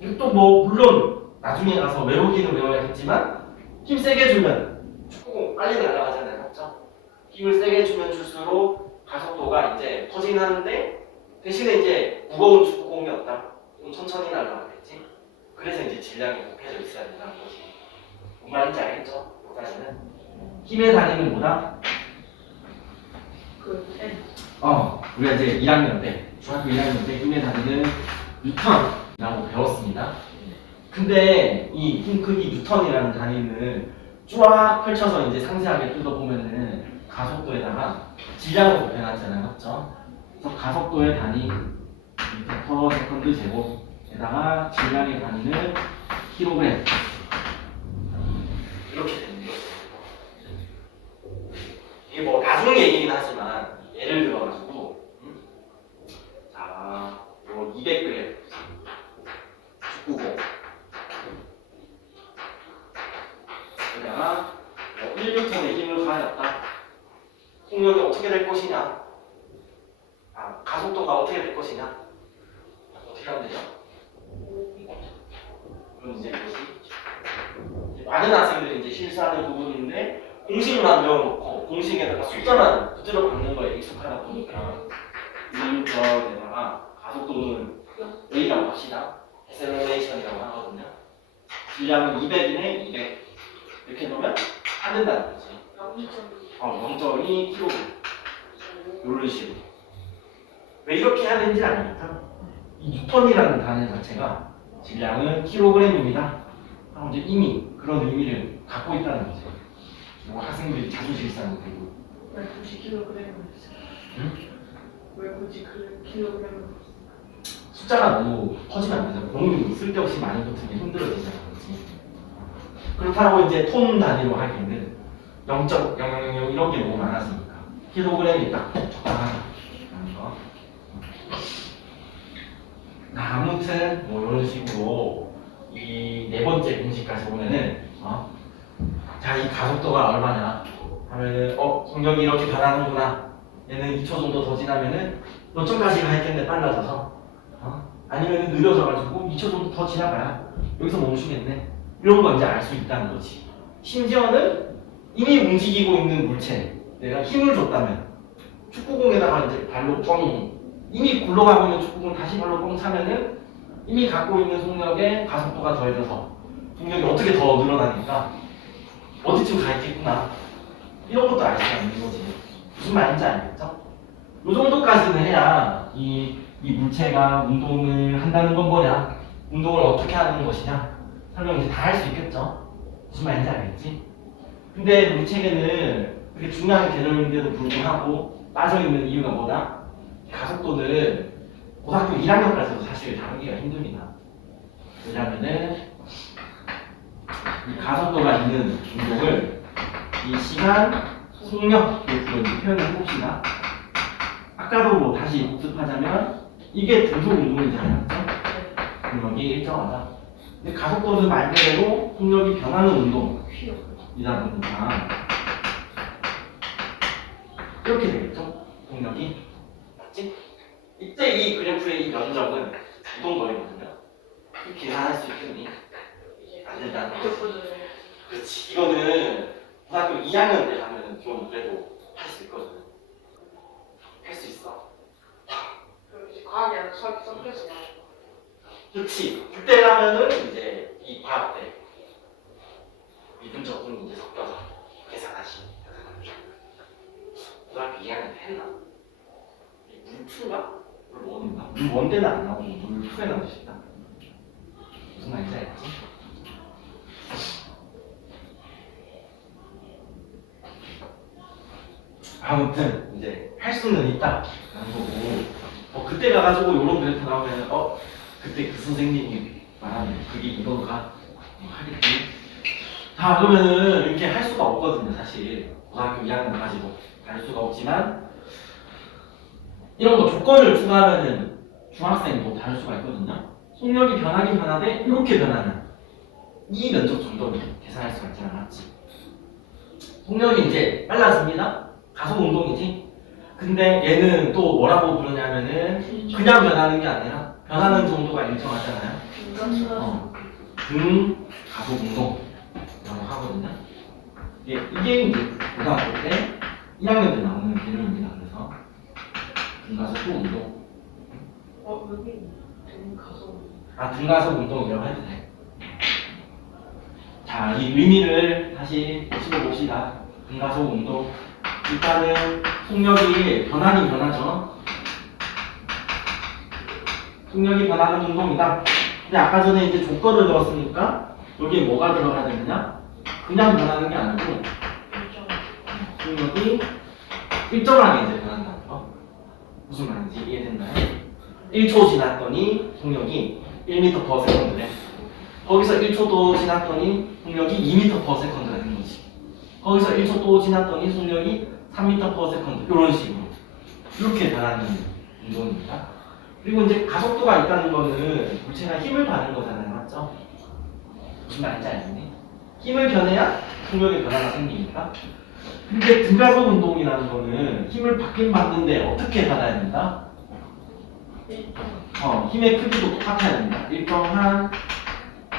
이것도 뭐 물론 나중에 가서 외우기는 외워야겠지만 힘 세게 주면 축구공 빨리 날아가잖아요. 맞죠? 힘을 세게 주면 줄수록 가속도가 이제 커지긴 하는데 대신에 이제 무거운 축구공이었다. 좀 천천히 날아가겠지. 그래서 이제 질량이 곱해져 있어야 된다는 거지. 뭔 말인지 알겠죠? 여기까지는. 힘의 단위는 뭐다? 그 N. 우리가 이제 1학년 때, 중학교 1학년 때 힘의 단위는 뉴턴이라고 배웠습니다. 근데 이 힘 크기 뉴턴이라는 단위는 쫙 펼쳐서 이제 상세하게 뜯어보면은 가속도에다가 질량을 곱해놨잖아요. 맞죠? 그래서 가속도의 단위 미터 세컨드 제곱에다가 질량의 단위는 킬로그램 이렇게 되는 거예요. 이게 뭐 나중 얘기긴 하지만 예를 들어가지고 자, 뭐 200g 축구공 물체에다가 1N의 힘을 가하였다. 속력이 어떻게 될 것이냐? 가속도가 어떻게 될 것이냐? 어떻게 하면 되죠? 그럼 이제 이것이 많은 학생들이 이제 실수하는 부분인데 공식만 외워놓고 공식에다가 숫자만 두드려 박는 거에 익숙하다 보니까 이거에다가 가속도는 A라고 합시다. 애셀러레이션이라고 하거든요. 질량은 200이네 200 이렇게 놓으면 안 된다는 거지. 0.2 kg 이런 식으로. 왜 이렇게 해야 되는지 아닙니까? 이 뉴턴이라는 단어 자체가 질량은 킬로그램입니다. 하고 이제 이미 그런 의미를 갖고 있다는 거죠. 뭐 학생들이 자주 실수하는 거고. 왜 굳이 킬로그램을 했어요? 응? 왜 굳이 그 킬로그램을 숫자가 너무 커지면 안 되죠. 공이 쓸데없이 많이 붙으면 힘들어지잖아요. 그렇지? 그렇다고 이제 톤 단위로 하기에는 0.000 이런 게 너무 많았으니까 킬로그램이 딱 적당하다는 거. 아무튼 뭐 이런 식으로 이 네 번째 공식까지 오면은 자, 이 가속도가 얼마냐 하면은 속력이 이렇게 변하는구나. 얘는 2초 정도 더 지나면은 몇 점까지 가있겠네 빨라져서 아니면은 느려져가지고 2초 정도 더 지나가야 여기서 멈추겠네. 이런 거 이제 알 수 있다는 거지. 심지어는 이미 움직이고 있는 물체 내가 힘을 줬다면 축구공에다가 이제 발로 뻥 이미 굴러가고 있는 축구공 다시 발로 뻥 차면은 이미 갖고 있는 속력에 가속도가 더해져서 속력이 어떻게 더 늘어나니까 어디쯤 가 있겠구나. 이런 것도 알 수가 있는 거지. 무슨 말인지 알겠죠? 이 정도까지는 해야 이 물체가 운동을 한다는 건 뭐냐? 운동을 어떻게 하는 것이냐? 설명 이제 다 할 수 있겠죠? 무슨 말인지 알겠지? 근데 물체계는 그렇게 중요한 개념인데도 불구하고 빠져있는 이유가 뭐다? 가속도는 고등학교 1학년까지도 사실 다루기가 힘듭니다. 왜냐면은 이 가속도가 있는 운동을 이 시간, 속력 이렇게 표현을 해봅시다. 아까도 뭐 다시 복습하자면 이게 등속 운동이잖아요. 그렇죠? 속력이 일정하다. 근데 가속도는 말 그대로 속력이 변하는 운동이다 보니까 이렇게 되겠죠? 속력이 맞지? 이때 이 그래프의 이 면적은 이동거리거든요. 계산할 수 있겠니? 안 된다는 거지. 그렇지. 이거는 고등학교 2학년 때 가면은 좀 그래도 할 수 있거든. 할 수 있어. 그럼 이제 과학이랑 수학이 섞여서 나오는 거. 그렇지. 그때 가면은 이제 이 과학 때 미분적분 이제 섞여서 계산하시. 고등학교 2학년 때 했나? 물풀가? 물원인가? 물원 때는 안 나오고 물풀에 나오시다. 무슨 말인지 알겠지? 아무튼 이제 할 수는 있다라는 거고 그때 가가지고 이런 그래프 나오면 그때 그 선생님이 말하는 그게 이건가? 하겠지? 자 그러면은 이렇게 할 수가 없거든요 사실 고등학교 2학년까지도 할 수가 없지만 이런 거 조건을 추가하면은 중학생도 다를 수가 있거든요 속력이 변하긴 변하되 이렇게 변하는 이 면적 정도는 계산할 수가 있잖아 맞지? 속력이 이제 빨라집니다 가속 운동이지. 근데 얘는 또 뭐라고 부르냐면은 그냥 변하는 게 아니라 변하는 정도가 일정하잖아요. 등 가속 운동이라고 하거든요. 이게 이제 고등학교 때 1학년 때 나오는 개념입니다. 그래서 등 가속 운동. 여기 등 가속. 등 가속 운동이라고 해도 돼. 자, 이 의미를 다시 짚어봅시다. 등 가속 운동. 일단은 속력이 변하긴 변하죠. 속력이 변하는 운동이다. 근데 아까 전에 이제 조건을 넣었으니까 여기에 뭐가 들어가야 되느냐? 그냥 변하는 게 아니고 속력이 일정하게 이제 변한다는 거. 무슨 말인지 이해됐나요? 1초 지났더니 속력이 1m/s래. 거기서 1초 또 지났더니 속력이 2m/s가 된 거지. 거기서 1초 또 지났더니 속력이 3m/s 이런 식으로 이렇게 변하는 운동입니다. 그리고 이제 가속도가 있다는 거는 물체가 힘을 받는 거잖아요, 맞죠? 무슨 말인지 알겠니? 힘을 견해야 속력의 변화가 생기니까. 근데 등가속 운동이라는 거는 힘을 받긴 받는데 어떻게 받아야 된다? 힘의 크기도 똑같아야 된다. 일정한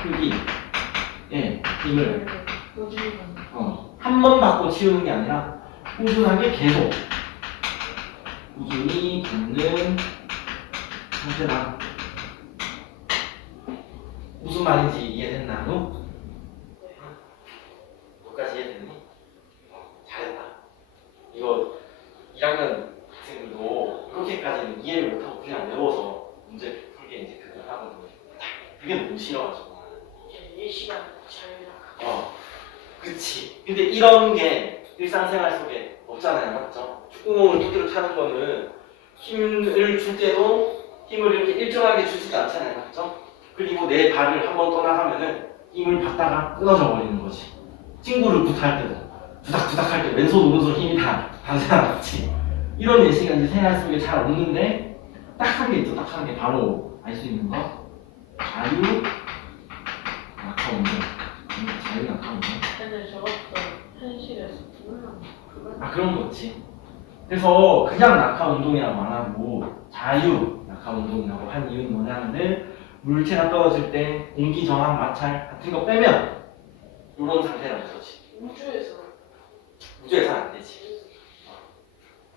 크기의 힘을 한 번 받고 치우는 게 아니라 꾸준하게 계속 꾸준히 받는 상태다. 무슨 말인지 이해됐나요? 여기까지 이해됐니? 잘했다. 이거 1학년 학생들도 이렇게까지는 이해를 못하고 그냥 외워서 문제 풀게 이제 그걸 하거든요. 그게 너무 싫어가지고. 예시간 자유나. 그치. 근데 이런 게 일상생활 속에 없잖아요. 맞죠? 축구공을 두드려 차는 거는 힘을 줄 때도 힘을 이렇게 일정하게 주지도 않잖아요. 맞죠? 그리고 내 발을 한번 떠나가면은 힘을 받다가 끊어져 버리는 거지. 친구를 굿할 때도 두닥두닥 할 때 왼손 오른손 힘이 다 다르잖아. 맞지? 이런 예시가 이제 생활 속에 잘 없는데 딱 한 게 있죠. 딱 한 게 바로 알 수 있는 거. 자유 낙하 운동. 자유 낙하 운동. 근데 저것도 현실에서 몰라. 그걸 그런 거지. 그래서 그냥 낙하 운동이라고 안 하고 자유 낙하 운동이라고 한 이유는 뭐냐면은 물체가 떨어질 때 공기 저항, 마찰 같은 거 빼면 이런 상태라는 거지. 우주에서는 안 되지.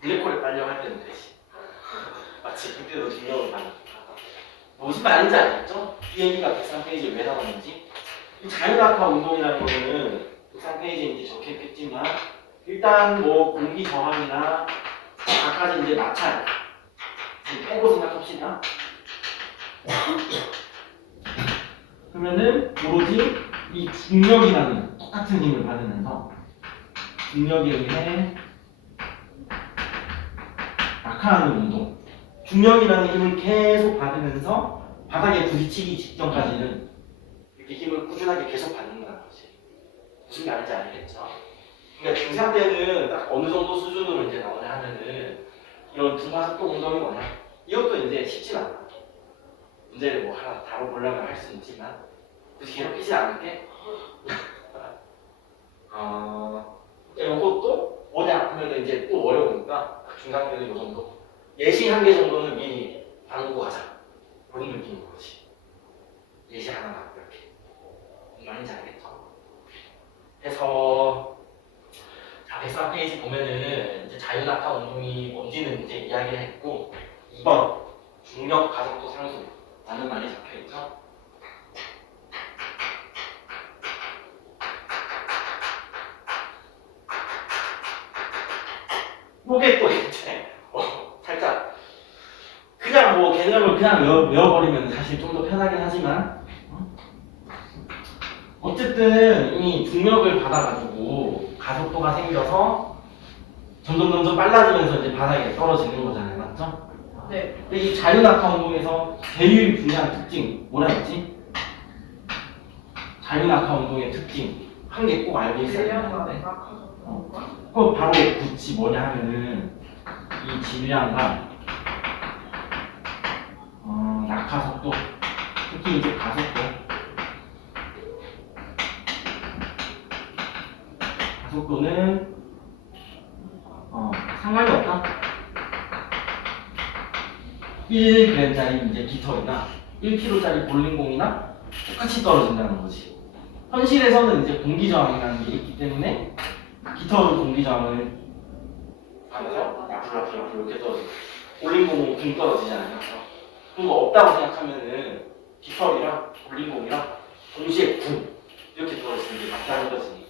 블랙홀에 빨려갈 때는 되지. 마치 그때도 중력을 받는. 무슨 말인지 알겠죠? 비행기가 103페이지에 왜 나오는지. 이 자유낙하 운동이라는 거는 103페이지에 이제 적혀있겠지만 일단 뭐 공기 저항이나 아까 이제 마찰 빼고 생각합시다. 그러면은 오로지 이 중력이라는 똑같은 힘을 받으면서 중력에 의해 낙하하는 운동. 중력이라는 힘을 계속 받으면서 바닥에 부딪히기 직전까지는 이렇게 힘을 꾸준하게 계속 받는다는 거지. 무슨 말인지 알겠죠? 그러니까 중3 때는 딱 어느 정도 수준으로 이제 나오냐 하면은 이런 등가속도 운동이 뭐냐? 이것도 이제 쉽진 않아. 문제를 뭐 하나 다뤄보려면 할 수 있지만 굳이 괴롭히지 않을게. 이것도 뭐냐 하면 이제 또 어려우니까 중3 때는 이 정도. 예시 한 개 정도는 미리 다루고 가자. 이런 느낌인 거지. 예시 하나만 이렇게. 무슨 말인지 알겠죠? 해서 자 103페이지 보면은 이제 자유낙하 운동이 뭔지는 이제 이야기를 했고 2번 중력 가속도 상수라는 말이 적혀있죠. 요게 또 이제 살짝 그냥 뭐 개념을 그냥 외워버리면 사실 좀 더 편하긴 하지만 어쨌든 이 중력을 받아가지고 가속도가 생겨서 점점 빨라지면서 이제 바닥에 떨어지는 거잖아요. 맞죠? 네. 근데 이 자유낙하 운동에서 제일 중요한 특징 뭐라 했지? 자유낙하 운동의 특징 한 개 꼭 알고 있어야 되는데 그거 바로 굳이 뭐냐 하면은 이 질량과 낙하속도 특히 이제 가속도는 상관이 없다. 1g짜리 이제 깃털이나 1kg짜리 볼링공이나 똑같이 떨어진다는 거지. 현실에서는 이제 공기 저항이라는 게 있기 때문에 깃털은 공기 저항을 하면서 앞으로 이렇게 떨어지고 볼링공은 붕 떨어지잖아요. 그거 없다고 생각하면은 깃털이랑 볼링공이랑 동시에 붕 이렇게 떨어지는 게 맞다는 거지.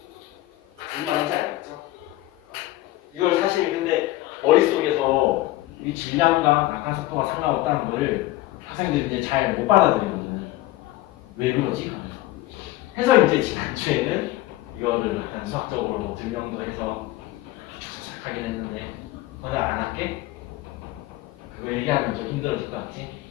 무슨 말인지 알겠죠? 이걸 사실 근데 머릿속에서 이 질량과 낙하속도가 상관없다는 걸 학생들이 이제 잘 못 받아들이거든. 왜 그러지? 해서 이제 지난주에는 이거를 약간 수학적으로 뭐 증명도 해서 하긴 했는데 오늘 안 할게? 그거 얘기하면 좀 힘들어질 것 같지?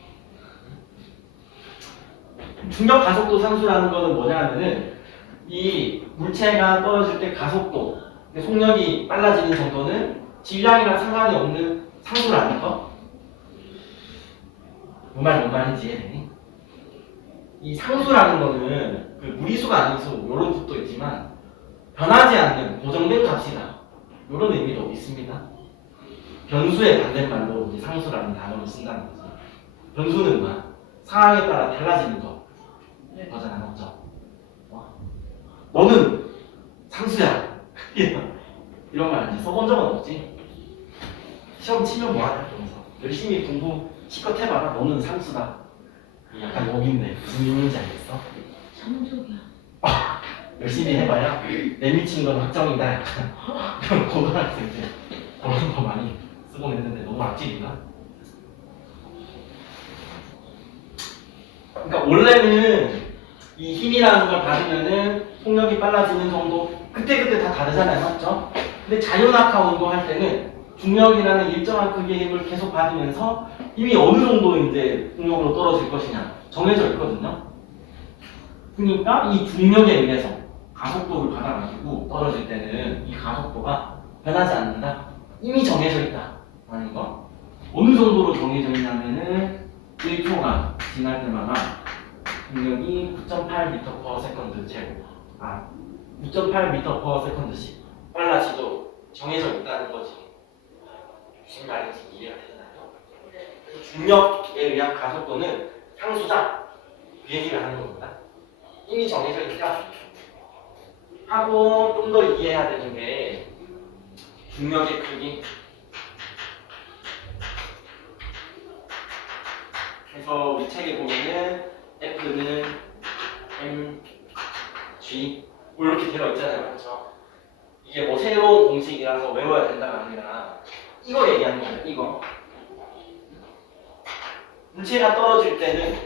중력 가속도 상수라는 거는 뭐냐 하면은 이 물체가 떨어질 때 가속도, 속력이 빨라지는 정도는 질량이랑 상관이 없는 상수라는 거? 뭔 말인지 이해되니? 이 상수라는 거는 그 무리수가 아닌 수 이런 뜻도 있지만 변하지 않는 고정된 값이다 이런 의미도 있습니다. 변수의 반대말로 이제 상수라는 단어를 쓴다는 거지. 변수는 뭐 상황에 따라 달라지는 거 네. 거잖아, 맞죠? 너는 상수야. 이런 말 이제 써본 적은 없지. 시험 치면 뭐하냐 그러면서 열심히 공부 실컷 해봐라. 너는 상수다. 약간 욕인데 무슨 의미인지 알겠어? 상족이야. 열심히 해봐야 내미친 건 확정이다. 약간 그런 고등학생들 그런 거 많이 쓰곤 했는데 너무 악질인가? 그러니까 원래는 이 힘이라는 걸 받으면은 속력이 빨라지는 정도 그때그때 다 다르잖아요, 맞죠? 근데 자유낙하 운동할 때는 중력이라는 일정한 크기의 힘을 계속 받으면서 힘이 어느 정도 이제 중력으로 떨어질 것이냐 정해져 있거든요. 그러니까 이 중력에 의해서 가속도를 받아가지고 떨어질 때는 이 가속도가 변하지 않는다. 이미 정해져 있다. 라는 거. 어느 정도로 정해져 있냐면은 1초가 지날 때마다 중력이 9.8m/s 제곱. 9.8m/s씩 빨라지도록 정해져 있다는 거지. 무슨 말인지 이해가 되나요? 그래서 중력에 의한 가속도는 상수다. 그 얘기를 하는 겁니다. 이미 정해져 있다. 하고 좀 더 이해해야 되는 게 중력의 크기. 그래서 우리 책에 보면은 F는 M, G 뭐 이렇게 되어 있잖아요, 그렇죠? 이게 뭐 새로운 공식이라서 외워야 된다가 아니라 이거 얘기하는 거예요. 이거 물체가 떨어질 때는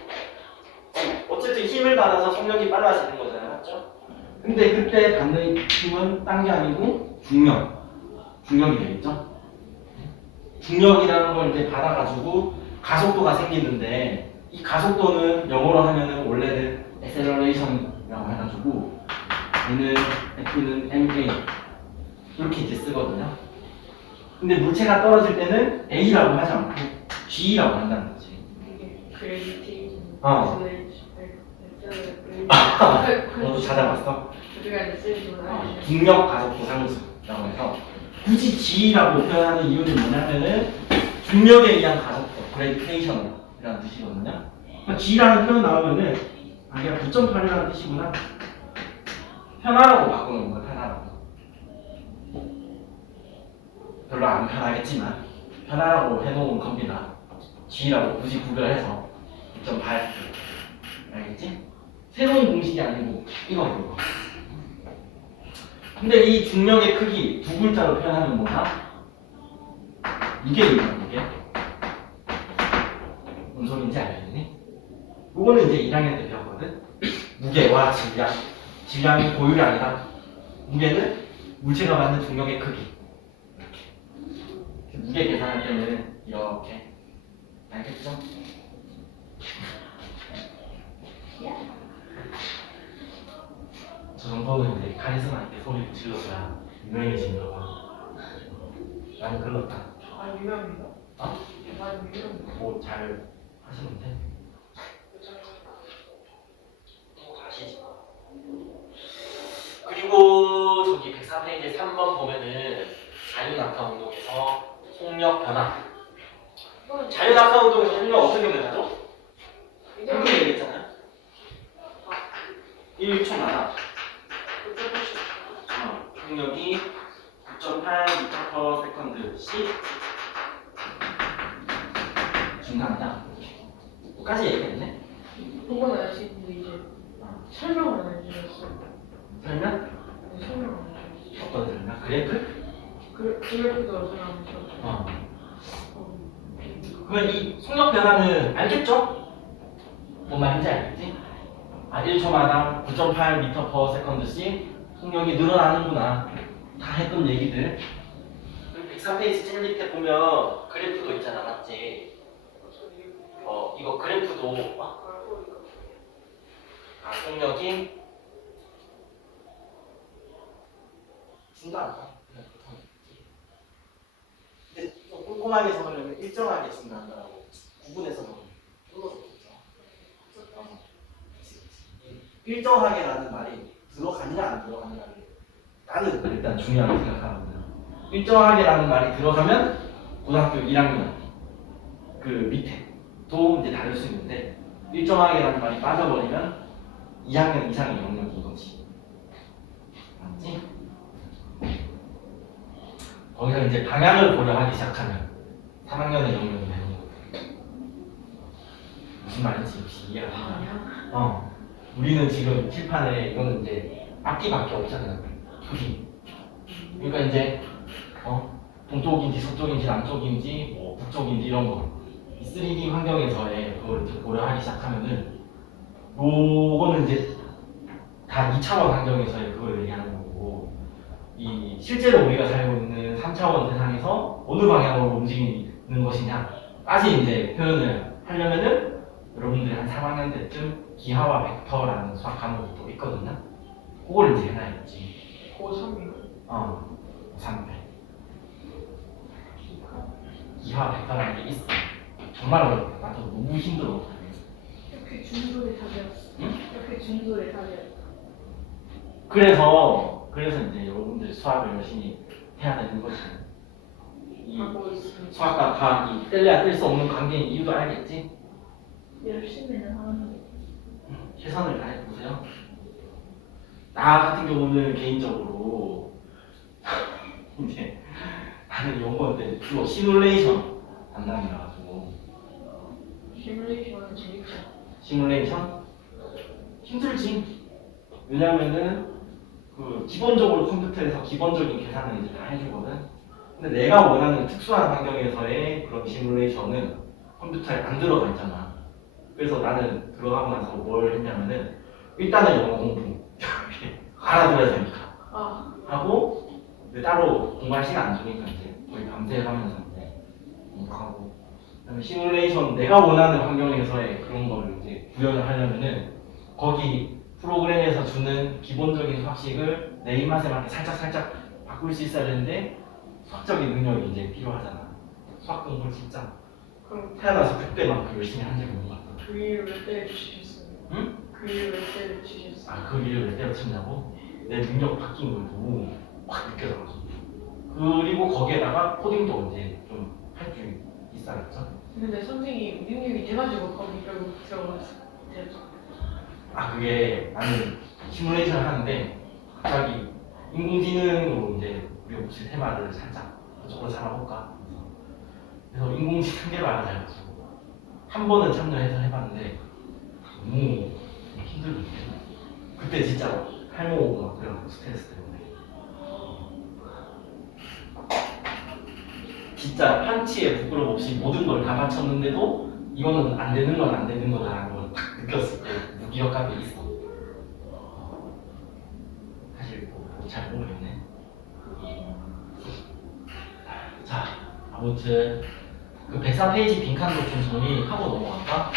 어쨌든 힘을 받아서 속력이 빨라지는 거잖아요, 맞죠? 근데 그때 받는 힘은 딴 게 아니고 중력이 되겠죠? 중력이라는 걸 이제 받아가지고 가속도가 생기는데 이 가속도는 영어로 하면은 원래는 acceleration이라고 해가지고 얘는 F는 ma 이렇게 이제 쓰거든요. 근데 물체가 떨어질 때는 A라고 하지 않고 G라고 한다는 거지. 그래비티. 너도 찾아봤어? 우리가 이제 쓰는 중력 가속도 상수라고 해서 굳이 G라고 표현하는 이유는 뭐냐면은 중력에 의한 가속도, 그래비테이션이라는 뜻이거든요. 그러니까 G라는 표현 나오면은 얘가 9.8이라는 뜻이구나. 편하라고 바꾸는 거야, 편하라고. 별로 안 편하겠지만 편하라고 해놓은 겁니다. G라고 굳이 구별해서 9.8 알겠지? 새로운 공식이 아니고 이거. 근데 이 중력의 크기 두 글자로 표현하면 뭐다? 무게입니다, 무게. 뭔 소리인지 알겠니? 이거는 이제 1학년 때 배웠거든? 무게와 질량. 질량이 고율이 아니라 무게는 물체가 받는 중력의 크기. 무게 계산할 때는 이렇게. 알겠죠? 저 정도는 이제 카리스마 있게 소리를 질러줘야 유명해지는 거고. 나는 글렀다. 아, 유명합니다. 어? 많이 유명합니다. 뭐 잘 하시는데? 아시지? 그리고 저기 104페이지 3번 보면은 자유낙하 운동에서 속력 변화. 자유낙하 운동에서 속력 어떻게 변하죠? 방금 얘기했잖아요. 1초마다 속력이 9.8m/s씩 증가한다. 끝까지 얘기했네. 그건 아시고 이제 설명을 안 해주셨어요. 설명? 네, 설명 안 해주셨어요. 어떤 설명? 그래프? 그래프도 설명 안 해주셨어요. 그러면 이 속력 변화는 알겠죠? 뭔 말인지 알겠지? 1초마다 9.8m/s씩 속력이 늘어나는구나. 다 했던 얘기들. 103페이지 제일 밑에 보면 그래프도 있잖아, 맞지? 이거 그래프도 속력이 증가한다. 근데 좀 꼼꼼하게 적으려면 일정하게 증가한다라고 구분해서 적으면 좀더 좋겠죠. 일정하게라는 말이 들어가느냐 안 들어가느냐. 나는 일단 중요하게 생각하거든요. 일정하게라는 말이 들어가면 고등학교 1학년 그 밑에도 이제 다를 수 있는데 일정하게라는 말이 빠져버리면 2학년 이상의 영역인 거지. 맞지? 거기서 이제 방향을 고려하기 시작하면 3학년의 영역이 되는 거. 무슨 말인지 혹시 이해가 되나요? 우리는 지금 칠판에 이거는 이제 앞뒤밖에 없잖아요. 표기. 그러니까 이제 동쪽인지 서쪽인지 남쪽인지 뭐 북쪽인지 이런 거. 이 3D 환경에서의 그걸 이제 고려하기 시작하면은 요거는 이제 다 2차원 환경에서의 그걸 얘기하는 거고 이 실제로 우리가 살고 있는 3차원 세상에서 어느 방향으로 움직이는 것이냐까지 이제 표현을 하려면은 여러분들이 한 3학년 때쯤 기하와 벡터라는 수학 과목이 또 있거든요. 그걸 이제 해놔야지. 고3이요. 3회. 기하 벡터라는 게 있어. 정말 어렵다. 나도 너무 힘들어. 이렇게 준소리 다 배웠어. 응? 이렇게 준소리 다 배웠어. 그래서 이제 여러분들 수학을 열심히 해야 되는 거지. 이 하고 있습니다. 수학과 과학이 뗄래야 뗄 수 없는 관계인 이유도 알겠지? 열심히는 하는데. 최선을 다해보세요. 나 같은 경우는 개인적으로 이제 나는 연구원 때 주로 시뮬레이션 담당이라가지고 시뮬레이션은 재밌죠. 시뮬레이션 힘들지. 왜냐면은 그 기본적으로 컴퓨터에서 기본적인 계산을 이제 다 해주거든. 근데 내가 원하는 특수한 환경에서의 그런 시뮬레이션은 컴퓨터에 안 들어가 있잖아. 그래서 나는 들어가고 나서 뭘 했냐면은 일단은 영어 공부 알아들어야 되니까 하고 근데 따로 공부할 시간 안 주니까 이제 거의 밤새 하면서 이제 공부하고 그다음에 시뮬레이션 내가 원하는 환경에서의 그런 거를 이제 구현을 하려면은 거기 프로그램에서 주는 기본적인 수학식을 내 입맛에 맞게 살짝 바꿀 수 있어야 되는데 수학적인 능력이 이제 필요하잖아. 수학 공부를 진짜 그럼 태어나서 그때만큼 열심히 한 적이 없는 것 같아. 그 일을 왜 때려주시겠어요? 응? 그 일을 왜 때려주시겠어요? 아, 그 일을 왜 때려치냐고? 내 능력 바뀐 걸 너무 확 느껴져가지고. 그리고 거기에다가 코딩도 이제 좀 할 줄 있어야겠죠? 근데 선생님이 능력이 돼가지고 거기 결국 들어갔어요. 아, 그게 나는 시뮬레이션 하는데 갑자기 인공지능으로 이제 우리 혹시 테마를 살짝 그쪽으로 잡아볼까? 그래서 인공지능 개발을 해가지고 한 번은 참여해서 해봤는데 너무 힘들거든요. 그때 진짜 할모고 막 그래가지고 스트레스 때문에 진짜 한치의 부끄럼 없이 모든 걸 다 바쳤는데도 이거는 안 되는 건 안 되는 거다라는 걸 딱 느꼈을 때 무기력감이 있어. 사실 잘 모르겠네. 자, 아무튼 그 104페이지 빈칸도 좀 정리하고 넘어갈까?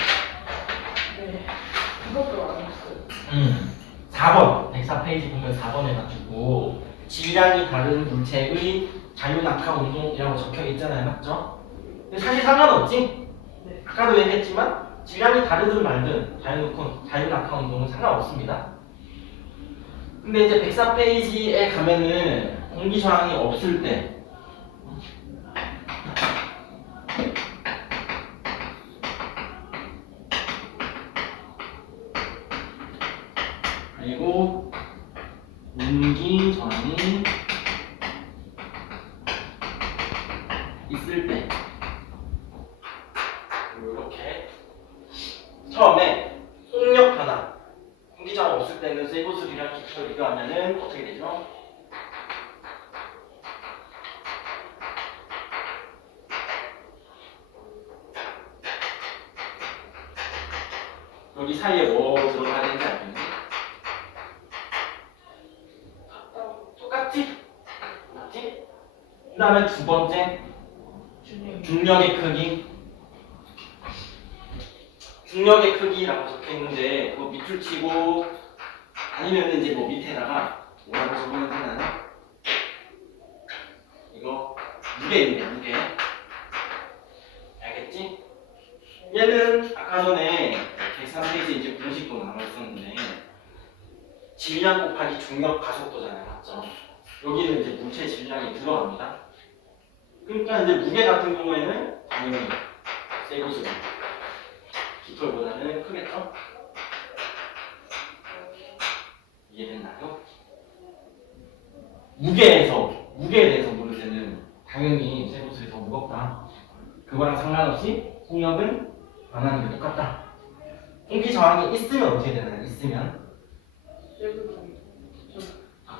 네. 그것도 안 했어요. 4번 104페이지 보면 4번 해가지고 질량이 다른 물체의 자유낙하 운동이라고 적혀 있잖아요, 맞죠? 근데 사실 상관없지? 네. 아까도 얘기했지만 질량이 다르든 말든 자유낙하 운동은 상관없습니다. 근데 이제 104페이지에 가면은 공기 저항이 없을 때 그리고 공기 저항이 있을 때 이렇게 처음에 속력 변화 공기 저항 없을 때는 세이버술이랑 기초를 비교하면은 어떻게 되죠? 여기 사이에 뭐 들어가야 되는지 알겠니? 똑같지? 맞지? 그 다음에 두 번째 중력의 크기. 중력의 크기라고 적혀 있는데 그거 밑줄 치고 아니면 이제 뭐 밑에다가 뭐라고 적으면 되나요? 이거 무게입니다, 무게. 알겠지? 얘는 아까 전에 103페이지 이제 공식도 나와 있었는데 질량 곱하기 중력 가속도잖아요, 맞죠? 여기는 이제 물체 질량이 들어갑니다. 그러니까 이제 무게 같은 경우에는 당연히 세고수가 깃털보다는 크겠죠? 이해됐나요? 무게에 대해서 물을 때는 당연히 세고수이 더 무겁다. 그거랑 상관없이 속력은 변하는 게 똑같다. 공기 저항이 있으면 어떻게 되나요? 있으면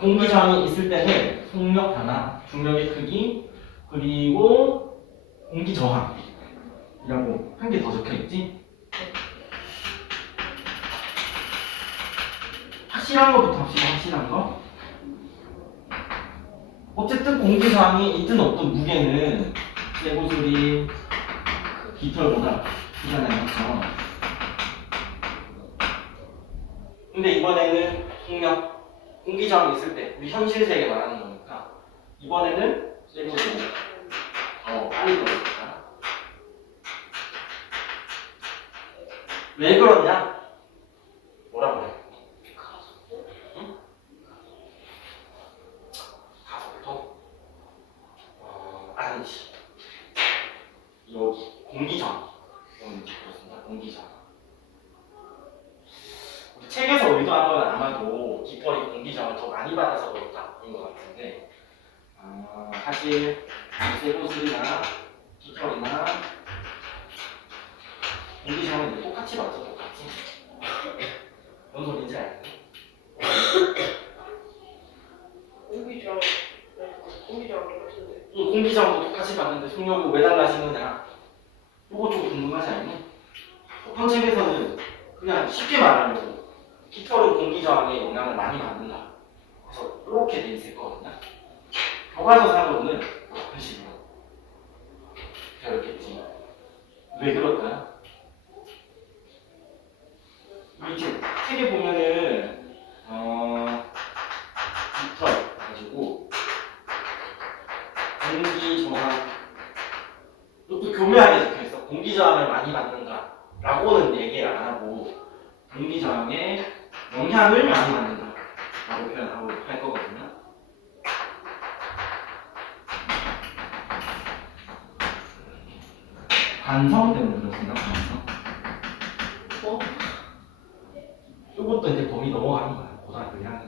공기 저항이 있을 때는 속력 변화, 중력의 크기, 그리고 공기 저항이라고 한 개 더 적혀 있지? 확실한 거부터 합시다. 확실한 거. 어쨌든 공기 저항이 있든 없든 무게는 쇠고슬이 깃털보다 크잖아요. 그렇죠? 근데 이번에는 속력, 공기 저항이 있을 때 우리 현실 세계 말하는 거니까 이번에는 쇠고슬이 더 빨리 돌아갑니다. 왜 그러냐? 뭐라고 해? 가속도? 아니지. 여기 공기저항. 그렇습니다. 공기저항. 우리 책에서 의도한 건 아마도 깃털이 공기저항을 더 많이 받아서 그렇다인 것 같은데 사실 쇠고슬이나 깃털이나 공기저항은 똑같이 받죠. 똑같이. 뭔 소리인지 알겠니? 공기저항 같은데. 공기저항도 똑같이 받는데 속력이 왜 달라지느냐? 이거 좀 궁금하지 않니? 폭탄책에서는 그냥 쉽게 말하면 깃털은 공기저항에 영향을 많이 받는다. 그래서 이렇게 돼 있을 거거든요. 교과서상으로는 이런 식으로 배웠겠지. 왜 그럴까요? 이렇게 책에 보면은 깃털 가지고 공기저항 이것도 교묘하게 적혀있어. 공기저항을 많이 받는가 라고는 얘기를 안 하고 공기저항에 영향을 많이 받는다 라고 표현하고 할 거거든요. 관성 때문에 그렇습니다. 관성. 뭐? 이것도 이제 범위 넘어가는 거야. 고등학교 1학년.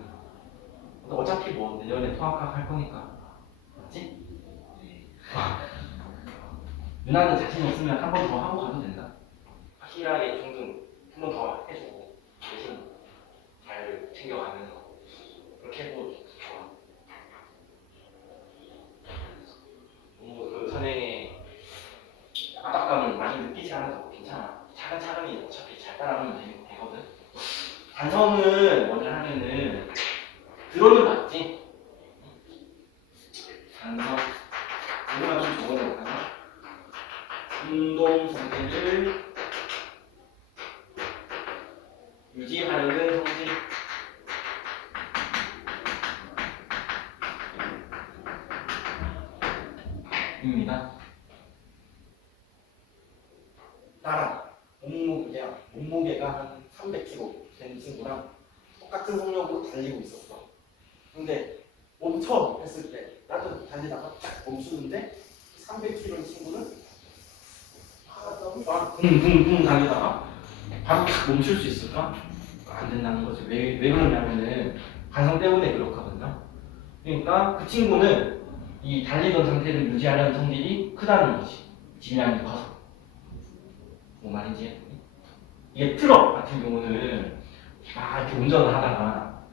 근데 어차피 뭐 내년에 통합학 할 거니까. 맞지? 누나는 자신 없으면 한 번 더 하고 가도 된다. 확실하게 중등 한 번 더 해주고 대신 잘 챙겨가면서 그렇게 해도 좋아. 너무 그 선행에 압박감을 많이 느끼지 않아도 괜찮아. 차근차근히 어차피 잘 따라가면 되거든. 반성은 먼저 하면은 드론을 봤지? 반성 이거만 좀 적어놓을까요? 운동 상태를 유지하려는 성질입니다. 따라 몸무게가 한 300kg 된 친구랑 똑같은 속력으로 달리고 있었어. 근데 멈춰 했을 때 나도 달리다가 딱 멈추는데 300kg 친구는 너무 붕붕붕 달리다가 바로 딱 멈출 수 있을까? 안 된다는 거지. 왜 그러냐면은 관성 때문에 그렇거든요. 그러니까 그 친구는 이 달리던 상태를 유지하려는 성질이 크다는 거지. 질량이 커서. 뭐 말인지? 이게 트럭 같은 경우는 막 이렇게 운전을 하다가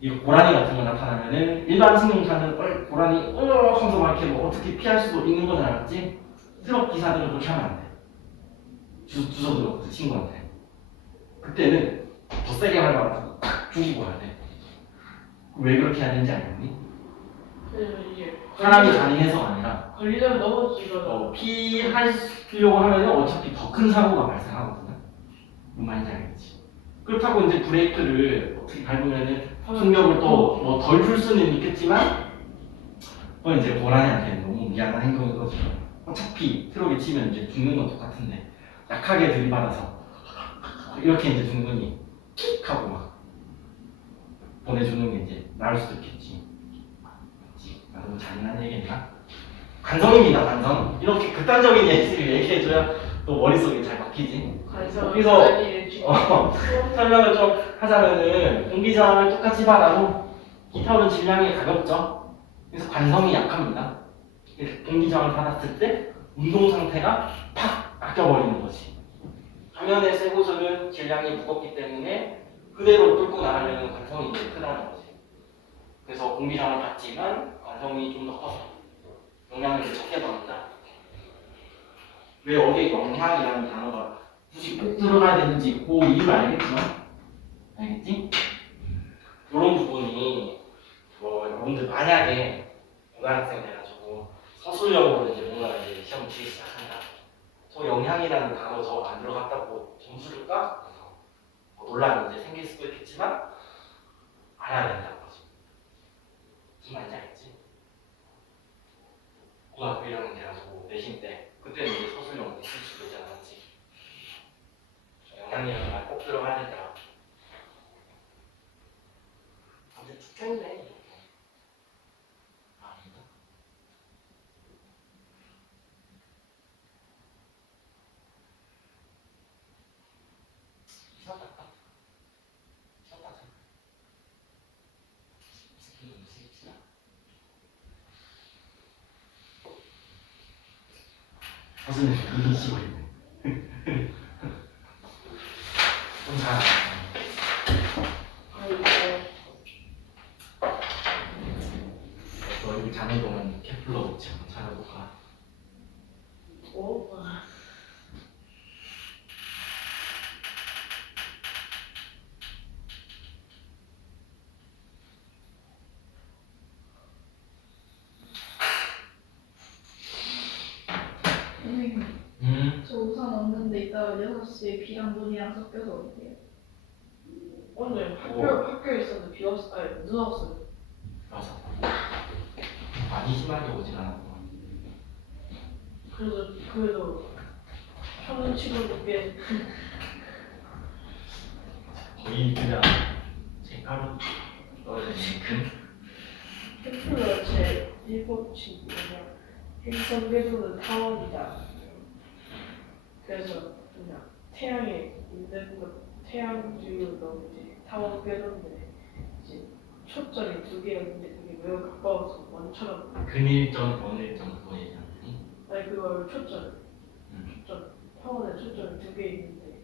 이 고라니 같은 거 나타나면은 일반 승용차는 고라니 하면서 막 이렇게 뭐 어떻게 피할 수도 있는 건 알았지? 트럭 기사들은 그렇게 하면 안 돼. 주워 들어 그 친구한테. 그때는 더 세게 밟아가지고 탁 죽이고 와야 돼. 왜 그렇게 해야 되는지 알겠니? 이게 사람이 잔인해서가 아니라 걸리려면 넘어지거나 피하려고 하면 어차피 더 큰 사고가 발생하거든요. 뭔 말인지 알겠지? 그렇다고 이제 브레이크를 어떻게 밟으면은 속력을 또 뭐 덜 줄 수는 있겠지만 그건 이제 고라니한테 너무 미안한 행동인 거죠. 어차피 트럭에 치면 이제 죽는 건 똑같은데 약하게 들이받아서 이렇게 이제 죽는 킥 하고 막 보내주는 게 이제 나을 수도 있겠지. 그치? 나 너무 잔인한 얘기했나? 관성입니다, 관성. 이렇게 극단적인 예시를 얘기해줘야 또 머릿속에 잘 박히지. 관성을 여기서 알리지. 설명을 좀 하자면은 공기저항을 똑같이 받아도 기타오른 질량이 가볍죠. 그래서 관성이 약합니다. 그래서 공기저항을 받았을 때 운동 상태가 팍 아껴버리는 거지. 반면에 쇠구슬은 질량이 무겁기 때문에 그대로 뚫고 나가려는 관성이 이제 크다는 거지. 그래서 공기저항을 받지만 관성이 좀 더 커서 영향을 이제 적게 받는다. 왜 여기에 영향이라는 단어가 굳이 꼭 들어가야 되는지 그 이유를 알겠죠? 알겠지? 이런 부분이 뭐 여러분들 만약에 고등학생 돼가지고 서술형으로 이제 뭔가 이제 시험 치기 시작한다. 저 영향이라는 단어 저거 안 들어갔다고 점수를 까? 뭐 논란이 이제 생길 수도 있겠지만 알아야 된다는 거지. 무슨 말인지 알겠지? 고등학교 1학년 돼가지고 내신 때 그때는 이제 서술형 쓸 수도 있지 않았지. 영향이라는 말 꼭 들어가야 된다. 아주 축했네. 아니다. 시험 봤다. 시험 봤다. 스킨 무시했지나. 선생님 눈이 쉬고 있네. 좀 잘. 아이고. 너 여기 자는 동안 케플러 목치 한번 찾아볼까? 오. 선생님, 저 우산 없는데 이따 6시에 비랑 눈이랑 섞여서 올게요. 오늘 학교에 있었는데 비 왔어. 아니, 눈 왔어요. 맞아. 많이 심하게 오진 않았구나. 그래도 평균치고는 꽤 거의 그냥 제 가루 너의 지금 템플러 제 7층 뭐냐 행성 궤도는 타원이다. 그래서 그냥 태양에 있는 것 태양주로 이제 타원 궤도인데 이제 초점이 2개였는데 그게 매우 가까워서 원처럼 근일점, 원일점 그거 얘기하는 거니? 아니 그걸 초점 타원에 초점이 2개 있는데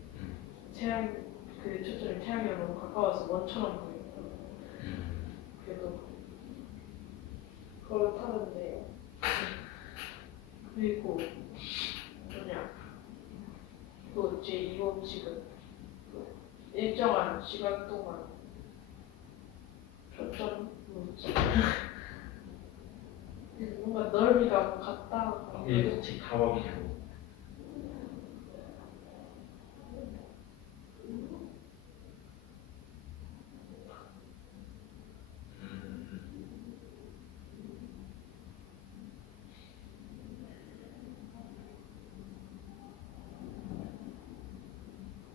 태양 그 초점이 태양이랑 너무 가까워서 원처럼 보여요. 그래도 그걸 타는데 그리고 뭐냐 제 이원칙은 일정한 시간 동안 초점 뭐지 뭔가 넓이가 같다. 일곱치 타워기로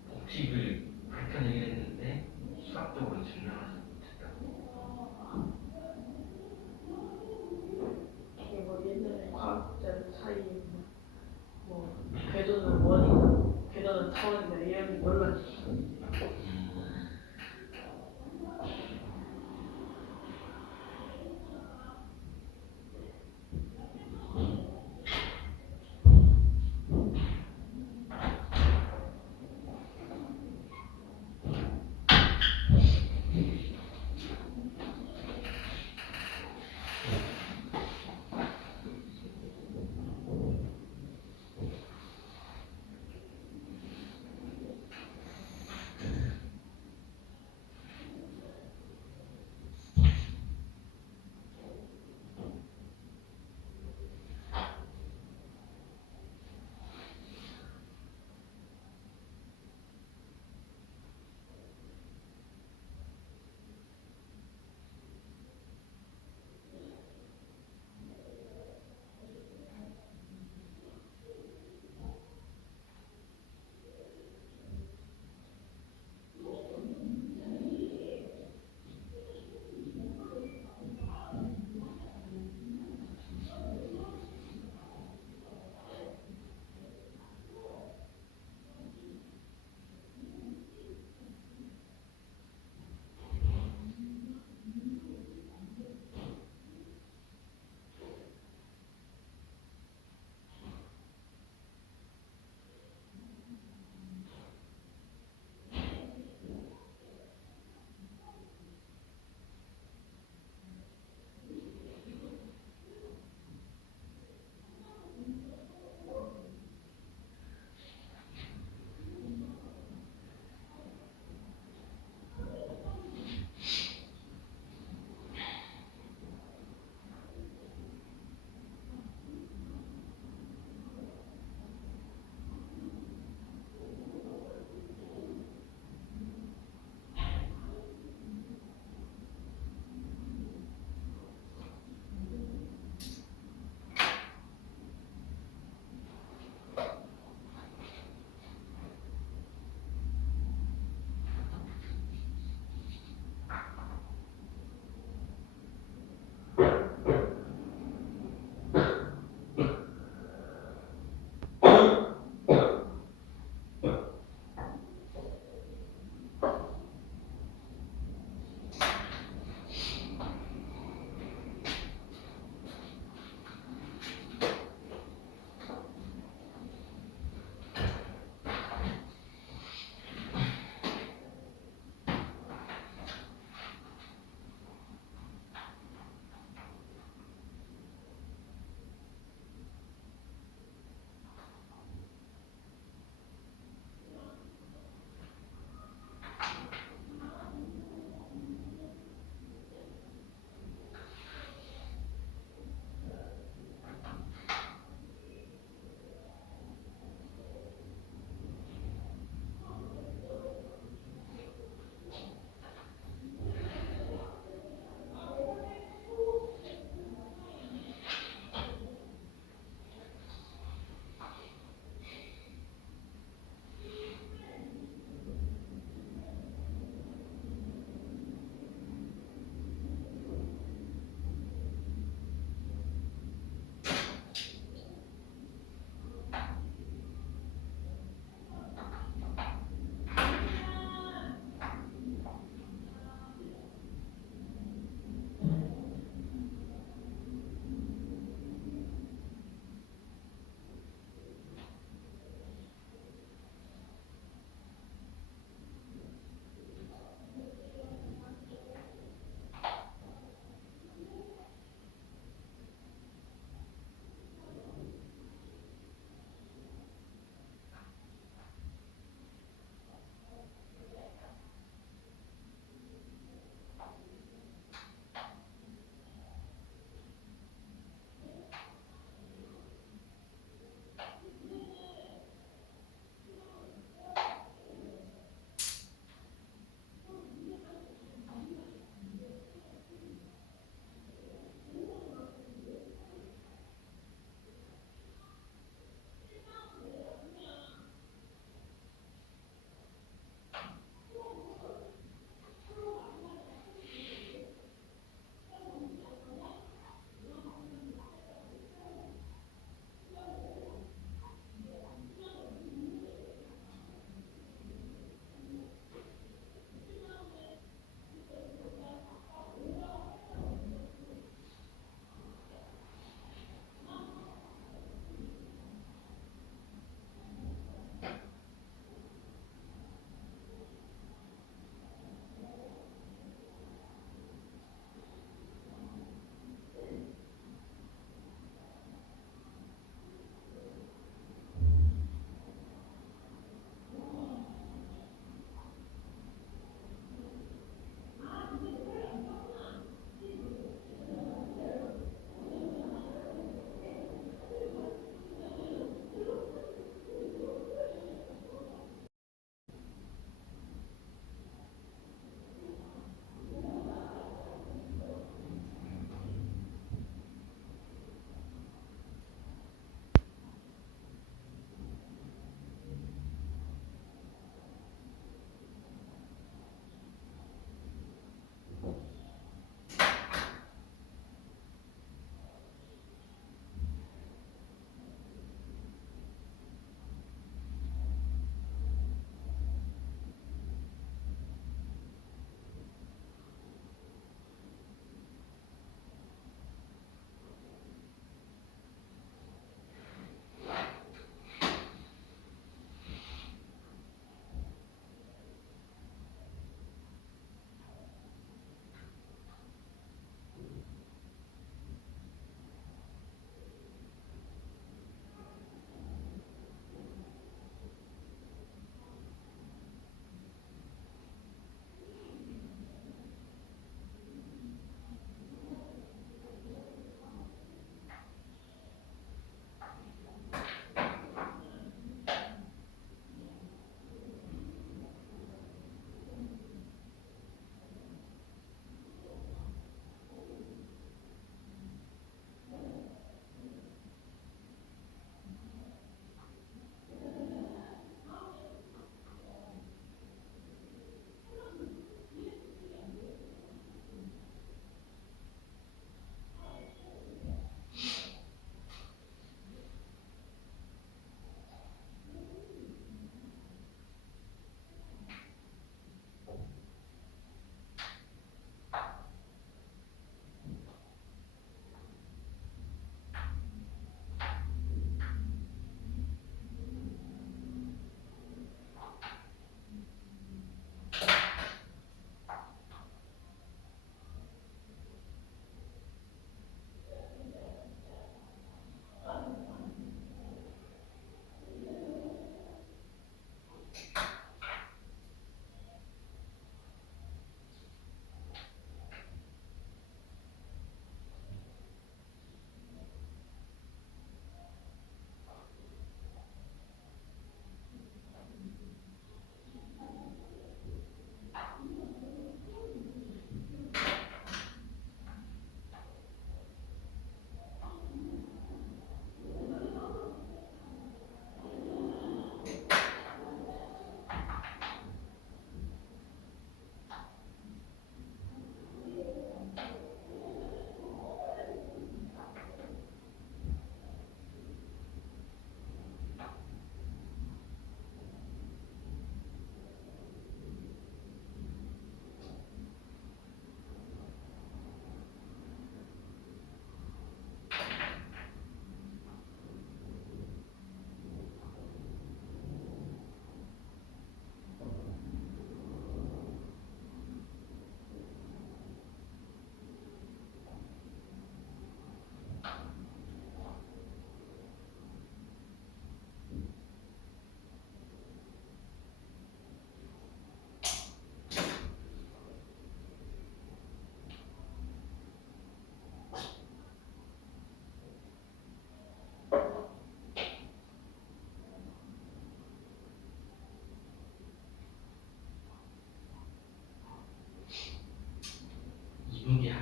법칙을 밝혀내긴 했는데 수학적으로 증명하지 못했다. 이게 뭐 옛날에 과학자들 사이에 있는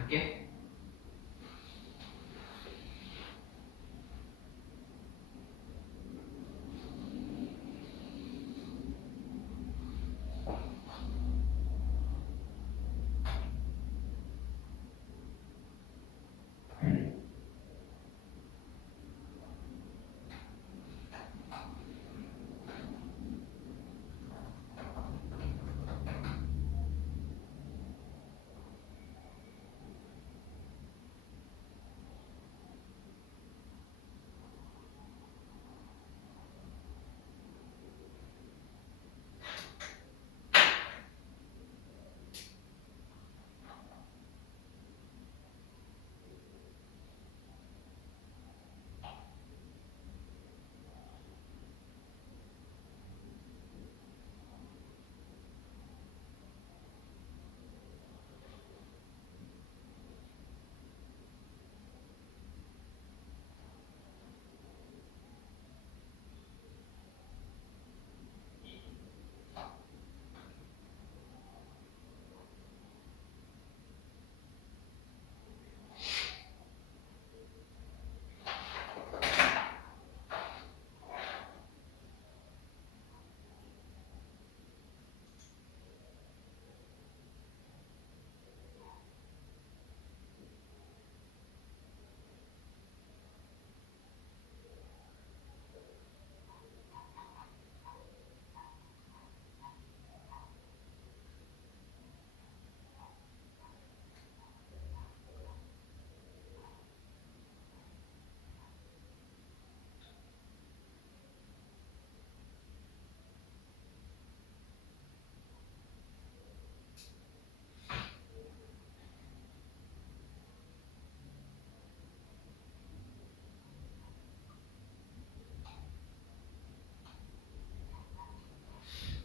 할게.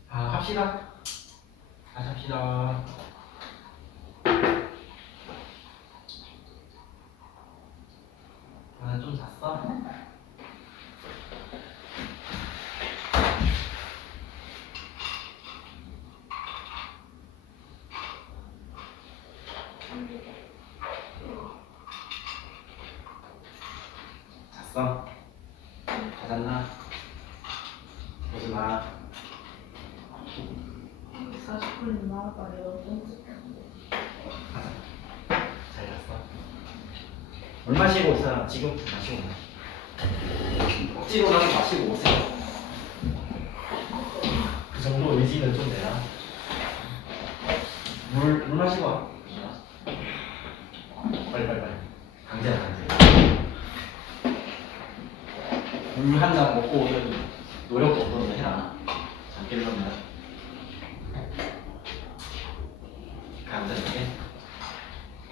합시다. 다시 합시다. 나는 좀 잤어. 잤어? 다 잤나? 오지 마. 40분이 나왔다요. 잘 잤어? 물 마시고 올 사람 지금 마시고 가. 억지로라도 마시고 오세요. 그 정도 의지는 좀 내라. 물 마시고 와. 빨리. 강제야, 강제. 물 한 잔 먹고 오는 노력 정도는 해라. 잠 깨려면. 강제하게.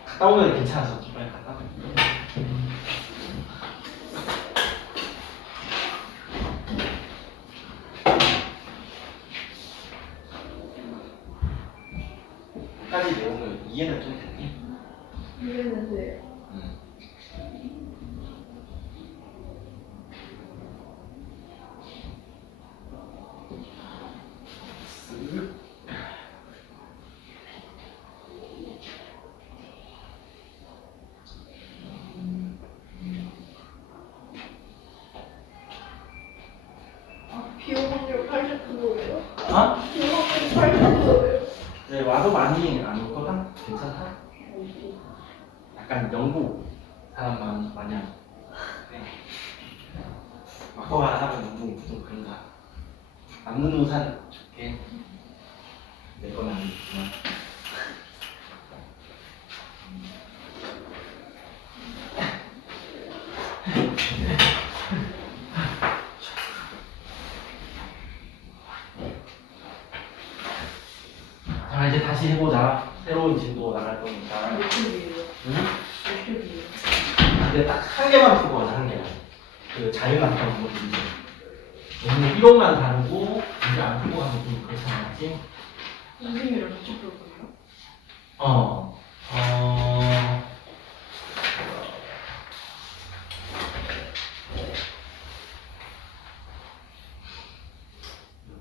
갔다 오면 괜찮아서 빨리 갔다 와. 까지 내용을 이해는 좀 됐니? 이랬는데 비용 확률 80%예요? 어? 비용 확률 80%예요? 네, 와도 많이 안 오거든? 괜찮다? 약간 영국 사람만 마냥 막고가 하면 너무 좀 그런가. 남는 우산 좋게 내 건 아니지만 자 이제 다시 해보자. 새로운 진도 나갈 거니까. 몇급이에요? 응? 몇급이에요? 근데 딱 한 개만 풀고 가자. 한 개만. 그 자유낙하고 문제. 너무 이론만 다르고 문제 안 풀고 가면 좀 그렇지 않았지? 선생님이랑 같이 볼 거예요? 어.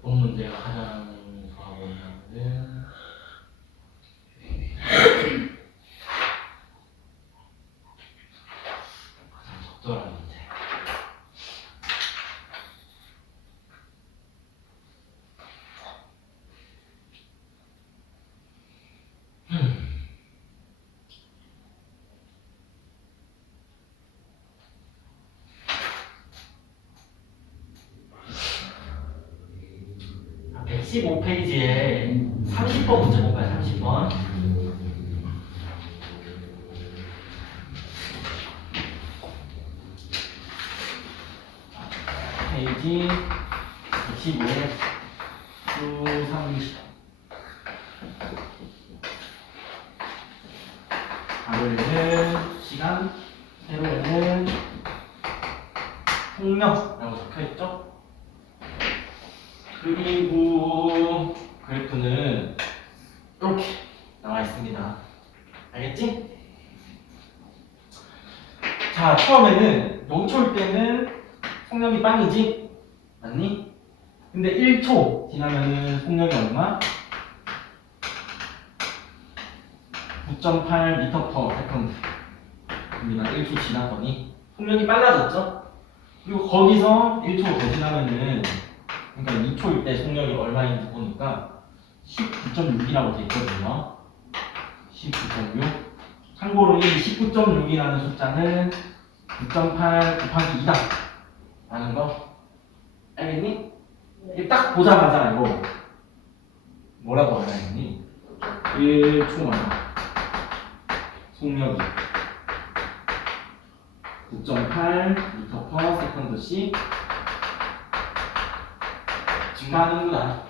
몇 문제가 하자는 거하고는 적절한 문제. 아, 115페이지에 30번 문제 볼까요? 30번. 페이지 115에 수 30. 가로에는 시간, 세로에는 폭력이라고 적혀있죠? 그리고 그래프는 이렇게 나와 있습니다. 알겠지? 자, 처음에는 0초일 때는 속력이 빵이지? 맞니? 근데 1초 지나면은 속력이 얼마? 9.8m/s 입니다. 1초 지났더니 속력이 빨라졌죠? 그리고 거기서 1초 더 지나면은, 그러니까 2초일 때 속력이 얼마인지 보니까 19.6이라고 돼 있거든요. 19.6. 참고로 이 19.6이라는 숫자는 9.8 곱하기 2다 라는 거 알겠니? 이게 딱 보자마자 이거 뭐라고 알아야겠니? 1초마다 속력이 9.8m/s씩 증가하는구나.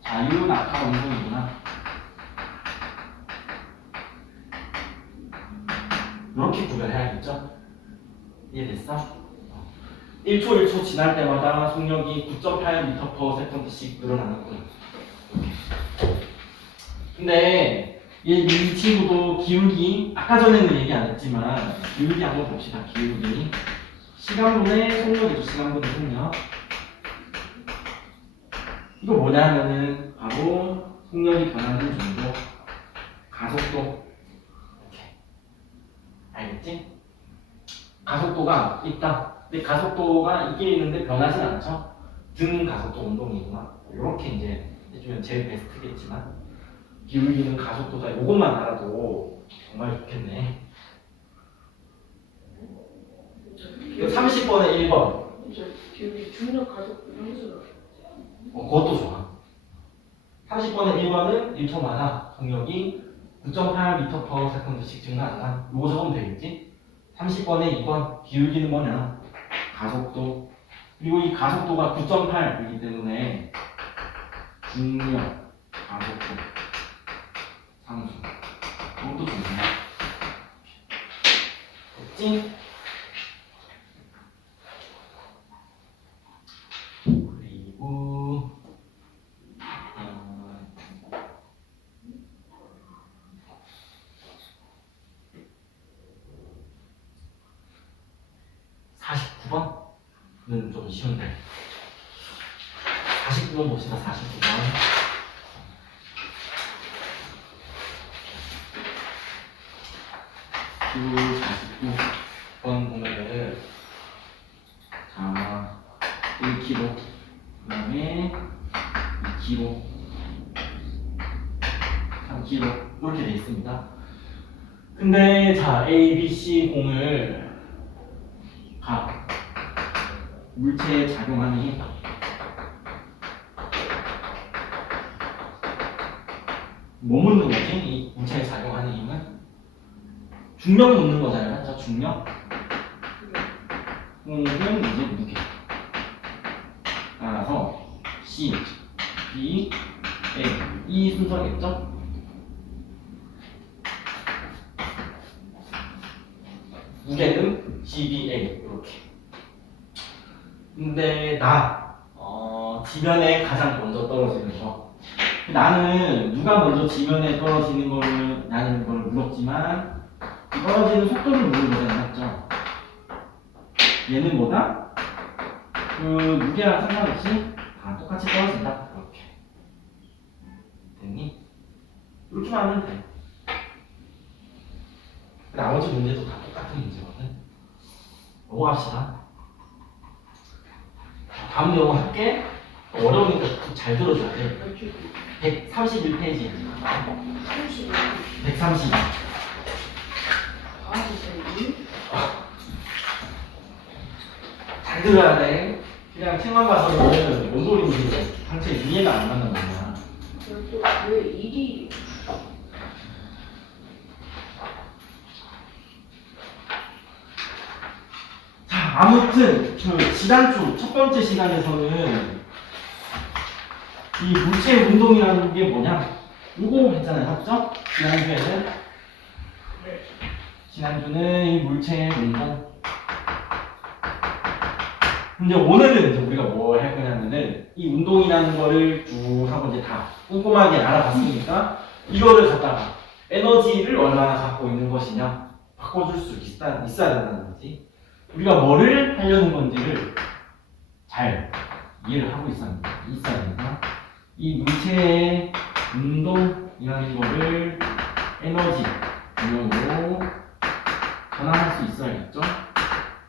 자유 낙하 운동이구나. 이렇게 구별해야겠죠? 이해됐어? 1초 1초 지날 때마다 속력이 9.8m/s씩 늘어나는구나. 근데 이 친구도 기울기, 아까 전에는 얘기 안 했지만 기울기 한번 봅시다. 기울기 시간분의 속력이죠. 시간분의 속력. 이거 뭐냐 하면은 바로 속력이 변하는 정도, 가속도. 이렇게 알겠지? 가속도가 있다. 근데 가속도가 있긴 있는데 변하진 않죠. 등 가속도 운동이구나. 이렇게 이제 해주면 제일 베스트겠지만, 기울기는 가속도다. 이것만 알아도 정말 좋겠네. 이거 30번에 1번. 기울기 중력 가속도 함수로. 그것도 좋아. 30번에 1번은 1초마다 속력이 9.8m/s씩 증가한다. 이거 적으면 되겠지? 30번에 2번 기울기는 뭐냐? 가속도. 그리고 이 가속도가 9.8이기 때문에 중력 가속도 상수. 이것도 좋네. 됐지? 그리고 49번은 좀 쉬운데. 49번 봅시다. 49번. 그 49번 보면은, 자, 1kg, 그 다음에 2kg, 3kg 이렇게 돼 있습니다. 근데 자, A, B, C 공을 각 물체에 작용하는 힘, 뭐 묻는 거지? 이 물체에 작용하는 힘은 중력 묻는 거잖아요. 맞죠? 중력. 공은 이제 무게. 따라서 C, B, A 이 순서겠죠? 무게는 G, B, A 이렇게. 근데 지면에 가장 먼저 떨어지는 거. 나는 누가 먼저 지면에 떨어지는 거를 나는 걸 물었지만 떨어지는 속도를 물은 거잖아, 맞죠? 얘는 뭐다? 그 무게랑 상관없이 다 똑같이 떨어진다. 이렇게. 됐니? 이렇게만 하면 돼. 나머지 문제도 다 똑같은 문제거든. 넘어갑시다. 다음 내용 할게. 어려우니까 잘 들어줘야 돼. 131페이지. 30. 130. 선생님. 잘 들어야 돼. 그냥 책만 봐서는 뭔 소리인지 단체 이해가 안 간단 말이야. 왜 일이 자, 아무튼 지난주 첫 번째 시간에서는 이 물체 운동이라는 게 뭐냐? 요거 했잖아요, 맞죠? 지난주는 이 물체의 운동. 근데 오늘은 이제 우리가 뭐 할 거냐면은 이 운동이라는 거를 쭉 하고 이제 다 꼼꼼하게 알아봤으니까 이거를 갖다가 에너지를 얼마나 갖고 있는 것이냐 바꿔줄 수 있어야 된다는 거지. 우리가 뭐를 하려는 건지를 잘 이해를 하고 있어야 된다. 이 물체의 운동이라는 거를 에너지 운용으로 전환할 수 있어야겠죠.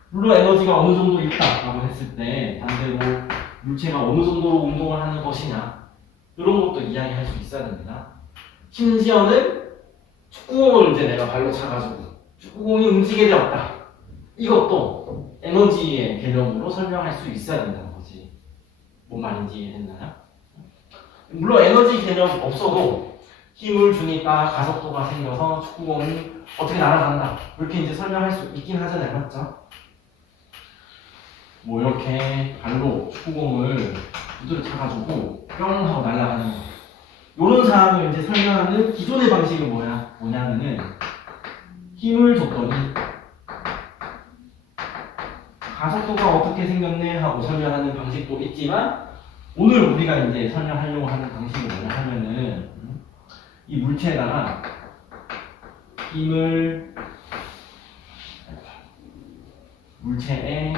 물론 에너지가 어느 정도 있다라고 했을 때 반대로 물체가 어느 정도로 운동을 하는 것이냐 이런 것도 이야기할 수 있어야 됩니다. 심지어는 축구공을 이제 내가 발로 차가지고 축구공이 움직이게 되었다. 이것도 에너지의 개념으로 설명할 수 있어야 된다는 거지. 뭔 말인지 이해됐나요? 물론 에너지 개념 없어도 힘을 주니까 가속도가 생겨서 축구공이 어떻게 날아간다. 이렇게 이제 설명할 수 있긴 하잖아요. 맞죠? 뭐 이렇게 발로 축구공을 두드려 차가지고 뿅 하고 날아가는 거. 이런 상황을 이제 설명하는 기존의 방식이 뭐냐면은 힘을 줬더니 가속도가 어떻게 생겼네 하고 설명하는 방식도 있지만 오늘 우리가 이제 설명하려고 하는 방식이 뭐냐 하면은 이 물체에다가 물체에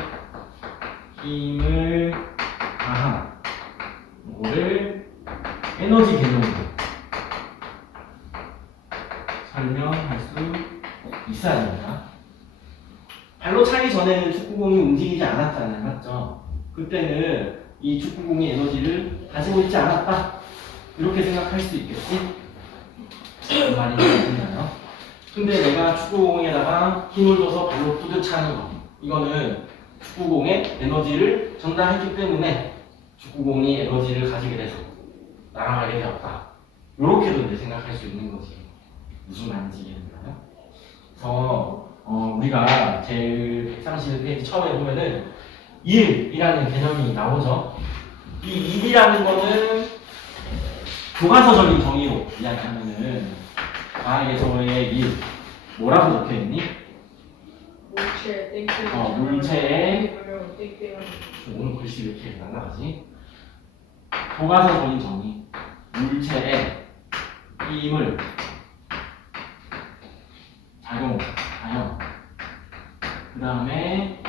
힘을 가한 이거를 에너지 개념으로 설명할 수 있어야 됩니다. 발로 차기 전에는 축구공이 움직이지 않았잖아요. 맞죠? 그때는 이 축구공이 에너지를 가지고 있지 않았다. 이렇게 생각할 수 있겠지? 무슨 말인지 아시나요? 근데 내가 축구공에다가 힘을 줘서 발로 두드려 차는 거. 이거는 축구공에 에너지를 전달했기 때문에 축구공이 에너지를 가지게 돼서 날아가게 되었다. 이렇게도 이제 생각할 수 있는 거지. 무슨 말인지 이해되나요? 그래서 우리가 제일 131페이지 처음에 보면은 일이라는 개념이 나오죠. 이 일이라는 거는 교과서적인 정의로 이야기하면은 과학에서의 일 뭐라고 적혀있니? 물체 땡땡. 물체에 땡땡. 오늘 글씨 왜 이렇게 날라가지? 교과서적인 정의 물체에 힘을 작용하여 그 다음에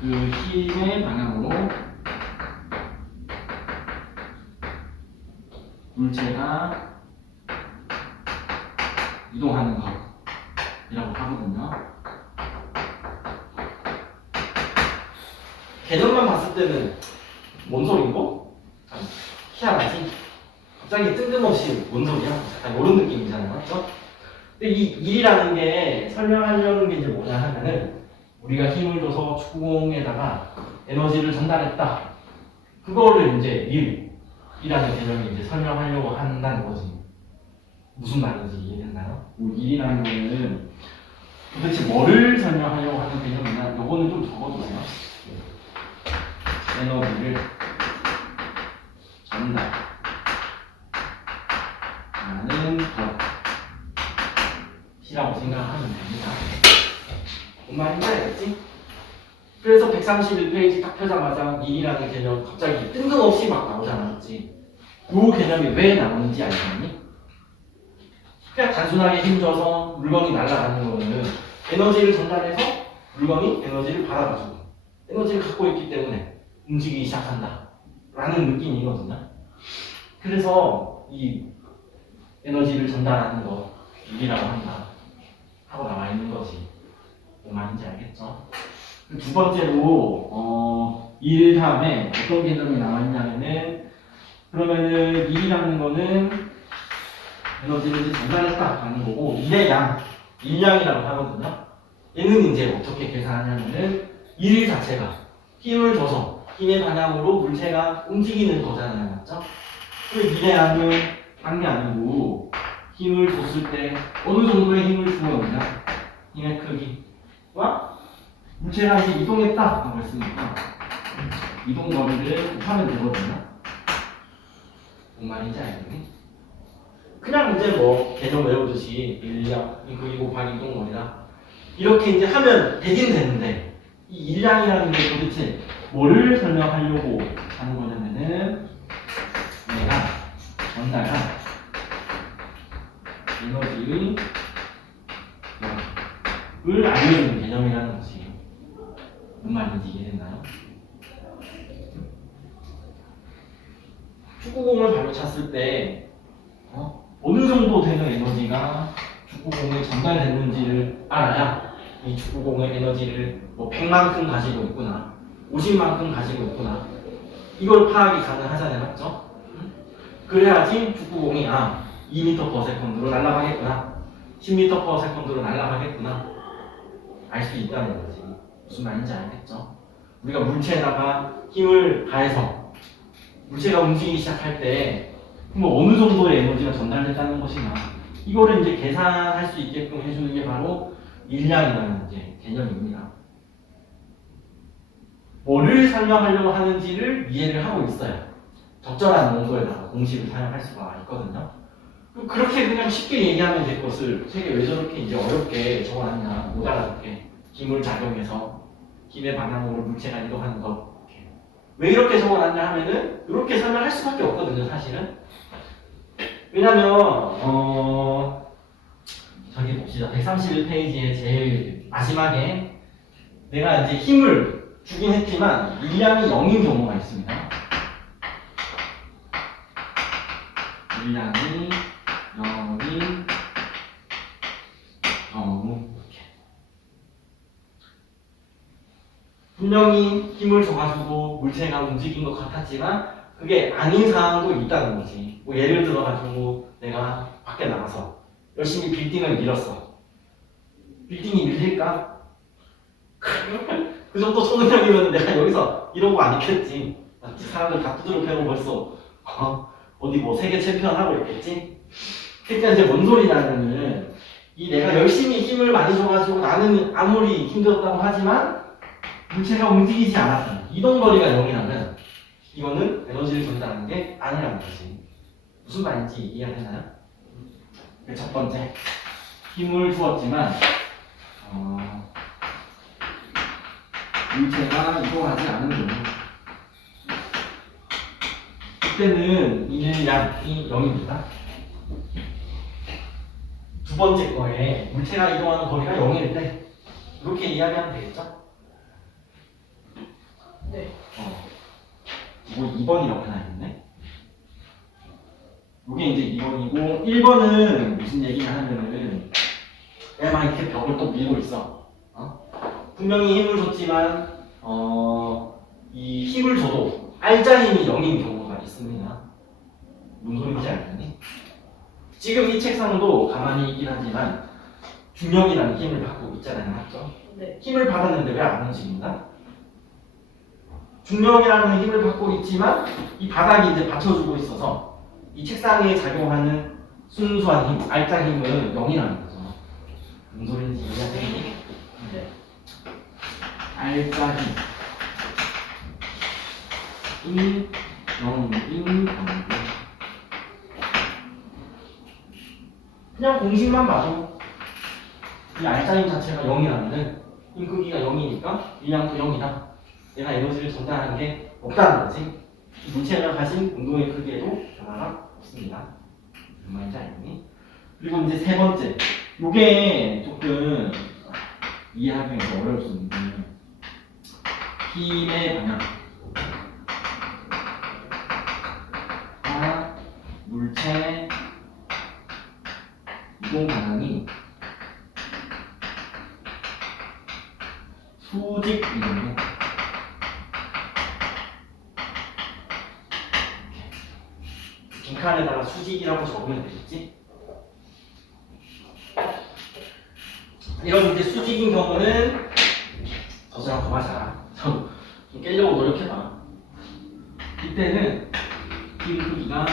그 힘의 방향으로 물체가 이동하는 것이라고 하거든요. 개념만 봤을 때는 뭔 소린고? 희한하지? 갑자기 뜬금없이 뭔 소리야? 약간 이런 느낌이잖아요. 맞죠? 근데 이 일이라는 게 설명하려는 게 이제 뭐냐 하면은 우리가 힘을 줘서 축구공에다가 에너지를 전달했다. 그거를 이제 일이라는 개념이 이제 설명하려고 한다는 거지. 무슨 말인지 이해됐나요? 일이라는 거는 도대체 뭐를 설명하려고 하는 개념이냐? 요거는 좀 적어두세요. 에너지를 전달하는 것이라고 생각하면 됩니다. 뭔 말인지 알겠지? 그래서 131페이지 딱 펴자마자 일이라는 개념 갑자기 뜬금없이 막 나오잖아, 그치? 요 개념이 왜 나오는지 알겠니? 그냥 단순하게 힘줘서 물건이 날아가는 거는 에너지를 전달해서 물건이 에너지를 받아가지고 에너지를 갖고 있기 때문에 움직이기 시작한다 라는 느낌이거든요. 그래서 이 에너지를 전달하는 거 일이라고 한다 하고 나와 있는 거지. 뭔 말인지 알겠죠? 두 번째로 일 다음에 어떤 개념이 나와있냐면은 그러면은 일이라는 거는 에너지를 이제 전달했다 하는 거고 일의 양, 일량이라고 하거든요. 얘는 이제 어떻게 계산하냐면은 일 자체가 힘을 줘서 힘의 방향으로 물체가 움직이는 거잖아요, 맞죠? 그 일의 양은 한 게 아니고 힘을 줬을 때 어느 정도의 힘을 주어야 힘의 크기와 물체가 이제 이동했다 하고 했으니까 이동 거리를 곱하면 되거든요. 뭔 말인지 알겠니? 그냥 이제 뭐 개념 외우듯이 일량 그리고 곱하기 이동 거리다 이렇게 이제 하면 되긴 되는데 이 일량이라는 게 도대체 뭐를 설명하려고 하는 거냐면은 내가 전달한 에너지의 을 알려주는 개념이라는 것이 뭔 말인지 이해됐나요? 축구공을 발로 찼을 때 어느 정도 되는 에너지가 축구공에 전달됐는지를 알아야 이 축구공의 에너지를 뭐 100만큼 가지고 있구나 50만큼 가지고 있구나 이걸 파악이 가능하잖아요, 맞죠? 그래야지 축구공이 2m/s로 날아가겠구나 10m/s로 날아가겠구나 알 수 있다는 거지. 무슨 말인지 알겠죠? 우리가 물체에다가 힘을 가해서 물체가 움직이기 시작할 때 뭐 어느 정도의 에너지가 전달됐다는 것이나 이거를 이제 계산할 수 있게끔 해주는 게 바로 일량이라는 이제 개념입니다. 뭐를 설명하려고 하는지를 이해를 하고 있어야 적절한 농도에다가 공식을 사용할 수가 있거든요. 그렇게 그냥 쉽게 얘기하면 될 것을 되게 왜 저렇게 이제 어렵게 적어놨냐 못 알아듣게 힘을 작용해서 힘의 방향으로 물체가 이동하는 것 왜 이렇게 적어놨냐 하면은 이렇게 설명할 수밖에 없거든요, 사실은. 왜냐면 저기 봅시다. 131페이지의 제일 마지막에 내가 이제 힘을 주긴 했지만 일량이 0인 경우가 있습니다. 일량이 0인 경우 분명히 힘을 줘가지고 물체가 움직인 것 같았지만 그게 아닌 상황도 있다는 거지. 뭐 예를 들어가지고 내가 밖에 나가서 열심히 빌딩을 밀었어. 빌딩이 밀릴까? 그 정도 초능력이면 내가 여기서 이런 거 안 있겠지. 사람들 다 두드려 패고 벌써 어디 뭐 세계 챔피언 하고 있겠지. 그러니까 이제 뭔 소리냐면은 이 내가 열심히 힘을 많이 줘가지고 나는 아무리 힘들었다고 하지만 물체가 움직이지 않았다. 이동거리가 0이라면 이거는 에너지를 전달하는 게 아니라는 거지. 무슨 말인지 이해가 되나요? 첫 번째, 힘을 주었지만 물체가 이동하지 않은 경우 그때는 일량이 0입니다. 두 번째 거에 물체가 이동하는 거리가 0일 때 이렇게 이야기하면 되겠죠? 네. 이거 2번이라고 해놔야겠네. 이게 이제 2번이고 1번은 무슨 얘기냐 하면은 내가 막 이렇게 벽을 또 밀고 있어. 분명히 힘을 줬지만 이 힘을 줘도 알짜 힘이 0인 경우가 있습니다. 무슨 소리인지 알겠니? 지금 이 책상도 가만히 있긴 하지만 중력이라는 힘을 받고 있잖아요, 맞죠? 네. 힘을 받았는데 왜 안 움직인다? 중력이라는 힘을 받고 있지만 이 바닥이 이제 받쳐주고 있어서 이 책상에 작용하는 순수한 힘, 알짜 힘은 0이라는 거죠. 무슨 소리인지 이해하세요? 네. 알짜 힘 0인 경우 그냥 공식만 봐도 이 알짜 힘 자체가 0이라면 힘 크기가 0이니까 일량도 0이다. 내가 에너지를 전달하는 게 없다는 거지. 물체가 가진 운동의 크기에도 변화가 없습니다. 무슨 말인지 알겠니? 그리고 이제 세 번째, 요게 조금 이해하기가 좀 어려울 수 있는데 힘의 방향 물체 이동 방향이 수직 이동력. 빈칸에다가 수직이라고 적으면 되겠지? 이런 이제 수직인 경우는 저처럼 그만하자. 좀 깨려고 노력해봐. 이때는 힘 크기가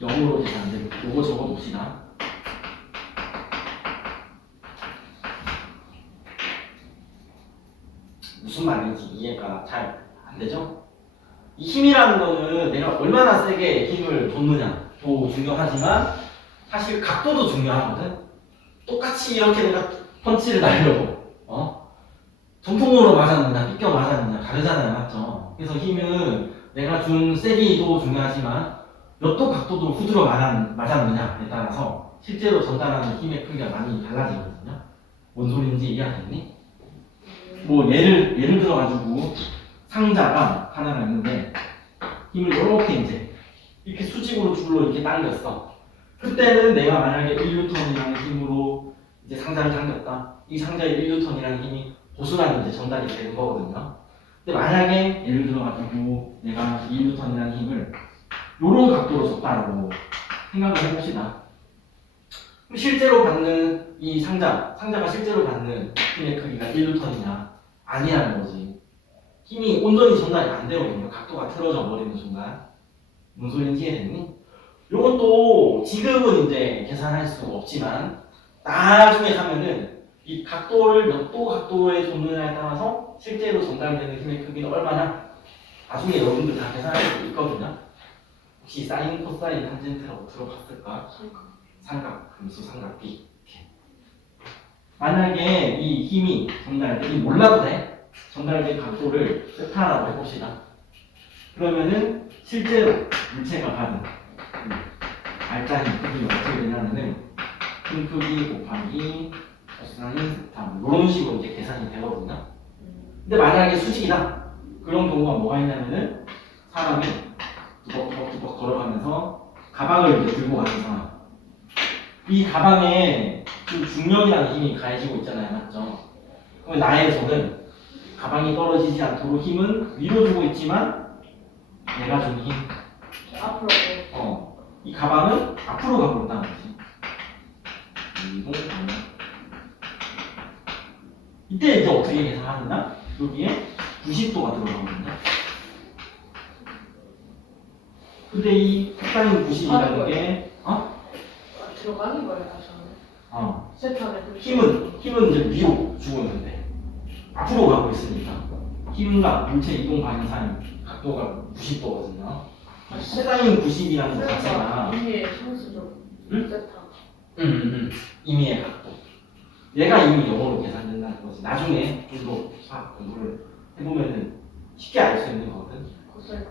0으로 계산돼. 요거 적어봅시다. 무슨 말인지 이해가 잘 안 되죠? 이 힘이라는 거는 내가 얼마나 세게 힘을 줬느냐도 중요하지만 사실 각도도 중요하거든. 똑같이 이렇게 내가 펀치를 날려고 정통으로 맞았느냐 삐껴 맞았느냐 다르잖아요, 맞죠? 그래서 힘은 내가 준 세기도 중요하지만 몇 도 각도도 후드로 맞았느냐에 따라서 실제로 전달하는 힘의 크기가 많이 달라지거든요. 뭔 소리인지 이해하겠니? 뭐 예를 들어가지고 상자가 하나가 있는데 힘을 이렇게 수직으로 줄로 이렇게 당겼어. 그때는 내가 만약에 1N이라는 힘으로 이제 상자를 당겼다. 이 상자에 1N이라는 힘이 고스란히 이제 전달이 되는 거거든요. 근데 만약에 예를 들어가지고 내가 2N이라는 힘을 요런 각도로 줬다라고 생각을 해봅시다. 그럼 실제로 받는 이 상자가 실제로 받는 힘의 크기가 1N이냐? 아니라는 거지. 힘이 온전히 전달이 안 되거든요. 각도가 틀어져 버리는 순간. 무슨 소리인지 이해됐니? 요것도 지금은 이제 계산할 수 없지만 나중에 가면은 이 각도를 몇 도 각도에 줬느냐에 따라서 실제로 전달되는 힘의 크기는 얼마냐? 나중에 여러분들 다 계산할 수 있거든요. 혹시 사인, 코사인, 탄젠트라고 들어봤을까? 삼각함수, 삼각비. 이렇게. 만약에 이 힘이 전달되기 몰라도 돼. 전달된 각도를 세타라고 해봅시다. 그러면은 실제로 물체가 받은 알짜 힘 크기가 어떻게 되냐면은 힘 크기 곱하기 코사인 세타 이런 식으로 이제 계산이 되거든요. 근데 만약에 수직이다. 그런 경우가 뭐가 있냐면은 사람이 뚜벅뚜벅 걸어가면서 가방을 이제 들고 가는 상황. 이 가방에 좀 중력이라는 힘이 가해지고 있잖아요, 맞죠? 그럼 나의 손은 가방이 떨어지지 않도록 힘은 위로 주고 있지만 내가 준 힘, 앞으로 이 가방은 앞으로 가고 있다는 거지. 이동 방향. 이때 이제 어떻게 계산하느냐? 여기에 90도가 들어가거든요. 근데 이 코사인 90이라는 게 들어가는 거예요, 저는. 세타는 힘은 이제 위로 주고 있는데 앞으로 가고 있으니까 힘과 물체 이동 방향 사이 각도가 90도거든요. 코사인 90이라는 것 자체가 의미의 상수죠. 응? 세타. 임의의 각도. 얘가 이미 영어로 계산된다는 거지. 나중에 좀 더 수학 공부를 해보면은 쉽게 알 수 있는 거거든. 코사인.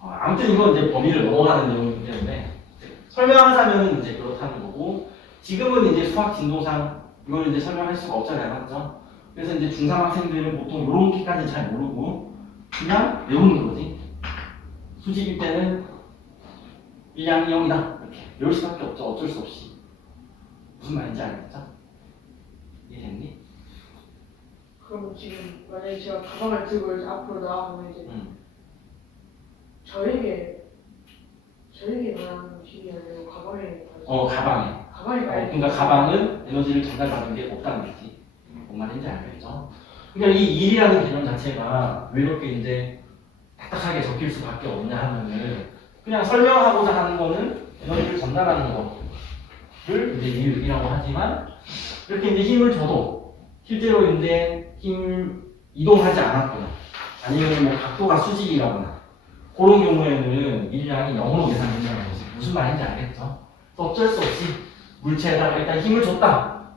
아무튼 이건 이제 범위를 넘어가는 내용이기 때문에 설명하자면 이제 그렇다는 거고, 지금은 이제 수학 진도상 이걸 이제 설명할 수가 없잖아요, 맞죠? 그래서 이제 중3 학생들은 보통 이렇게까지 잘 모르고 그냥 외우는 거지. 수직일 때는 1량이 0이다 이렇게 외울 수밖에 없죠. 어쩔 수 없이. 무슨 말인지 알겠죠? 이해됐니? 그럼 지금 만약에 제가 가방을 들고 이제 앞으로 나가면 이제 저에게 말하는 힘이 아니고 가방에 가방에 가야 그러니까 가방은 에너지를 전달받는 게 없다는 거지. 뭔 말인지 알겠죠? 그러니까 이 일이라는 개념 자체가 왜 이렇게 이제 딱딱하게 적힐 수밖에 없냐 하면은 그냥 설명하고자 하는 거는 에너지를 전달하는 거를 이제 일이라고 하지만 이렇게 이제 힘을 줘도 실제로 이제 힘 이동하지 않았거나 아니면 뭐 각도가 수직이라거나 그런 경우에는 일량이 0으로 계산된다는 거지. 무슨 말인지 알겠죠? 어쩔 수 없이 물체에다가 일단 힘을 줬다.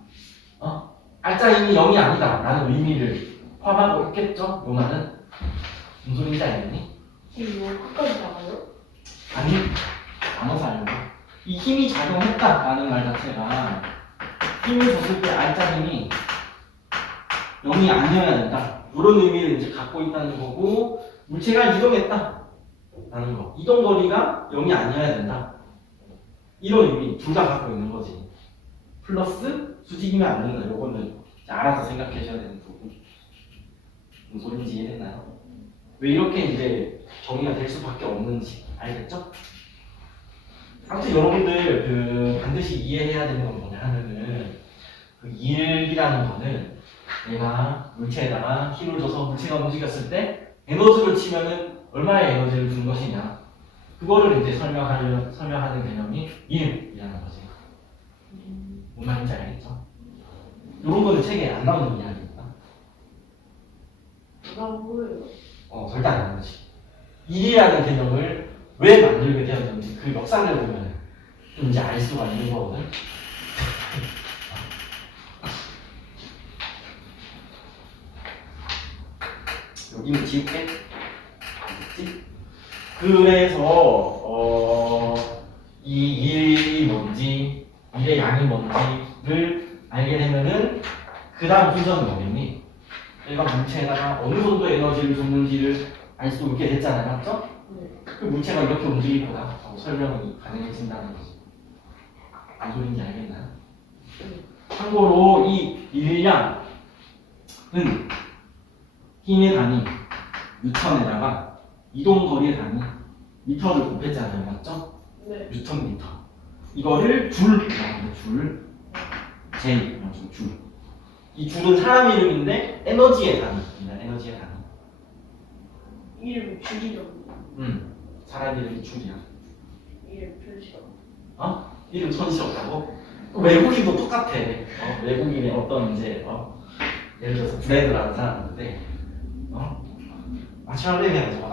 알짜 힘이 0이 아니다 라는 의미를 포함하고 있겠죠? 요 말은. 무슨 소리인지 알겠니? 힘이 뭐 끝까지 나가요? 아니, 나눠서 알고. 이 힘이 작용했다라는 말 자체가 힘을 줬을 때 알짜 힘이 0이 아니어야 된다. 이런 의미를 이제 갖고 있다는 거고, 물체가 이동했다 라는 거. 이동 거리가 0이 아니어야 된다. 이런 의미 둘 다 갖고 있는 거지. 플러스 수직이면 안 된다. 요거는 알아서 생각하셔야 되는 부분. 무슨 소리인지 이해됐나요? 왜 이렇게 이제 정의가 될 수밖에 없는지 알겠죠? 아무튼 여러분들 그 반드시 이해해야 되는 건 뭐냐 하면은 그 일이라는 거는 내가 물체에다가 힘을 줘서 물체가 움직였을 때 에너지를 치면은 얼마의 에너지를 준 것이냐 그거를 이제 설명하는 개념이 일이라는 거지. 뭔 말인지 알겠죠? 이런 거는 책에 안 나오는 이야기입니다. 난 모르요. 절대 안 나오는 거지. 일이라는 개념을 왜 만들게 되었는지 그 역사를 보면 좀 이제 알 수가 있는 거거든. 여기는 지울게. 알겠지? 그래서 이 일이 뭔지, 일의 양이 뭔지를 알게 되면은 그 다음 순서는 뭐겠니? 얘가 물체에다가 어느 정도 에너지를 줬는지를 알 수 있게 됐잖아요, 맞죠? 네. 그 물체가 이렇게 움직일 거다. 설명이 가능해진다는 거지. 무슨 소리인지 알겠나요? 참고로 이 일량은 힘의 단위 뉴턴에다가 이동 거리의 단위 미터를 곱했잖아요, 맞죠? 네. 뉴턴 미터. 이거를 줄이라고 합니다. 줄. J 맞죠? 줄. 이 줄은 사람 이름인데 에너지의 단위입니다. 에너지의 단위. 이름이 줄이죠. 사람 이름이 줄이야. 이름 줄이죠. 이름 천시 없다고? 외국인도 똑같아. 외국인의 어떤 이제 예를 들어서 브레드라는 사람인데 마시멜로 해가지고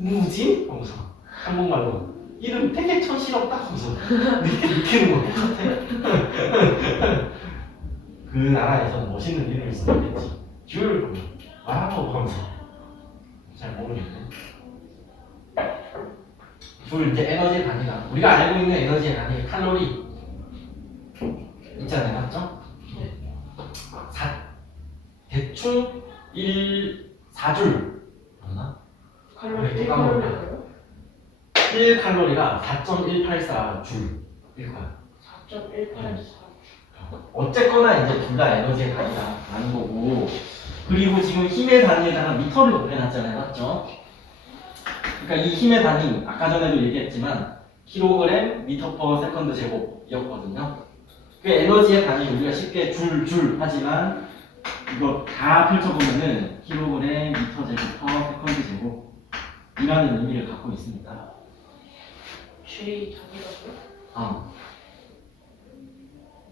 무진 하면서 한국말로 이름 되게 천시럽다 하면서 이렇게 느끼는 거 똑같아. 그 나라에서는 멋있는 이름을 쓰겠지. 줄 와우 하면서 잘 모르겠네. 줄 이제 에너지의 단위다. 우리가 알고 있는 에너지의 단위 칼로리 있잖아요, 맞죠? 네. 대충 4줄 맞나? 칼로리 네, 1칼로리예요? 1칼로리가 4.184줄일 거야. 4.184. 어쨌거나 이제 둘 다 에너지의 단위라는 거고, 그리고 지금 힘의 단위에다가 미터를 곱해놨잖아요, 맞죠? 그러니까 이 힘의 단위 아까 전에도 얘기했지만 킬로그램 미터 퍼 세컨드 제곱이었거든요. 그 에너지의 단위 우리가 쉽게 줄 하지만 이거 다 펼쳐보면은 킬로그램 미터 제곱 퍼 세컨드 제곱이라는 의미를 갖고 있습니다. J 단위라고요?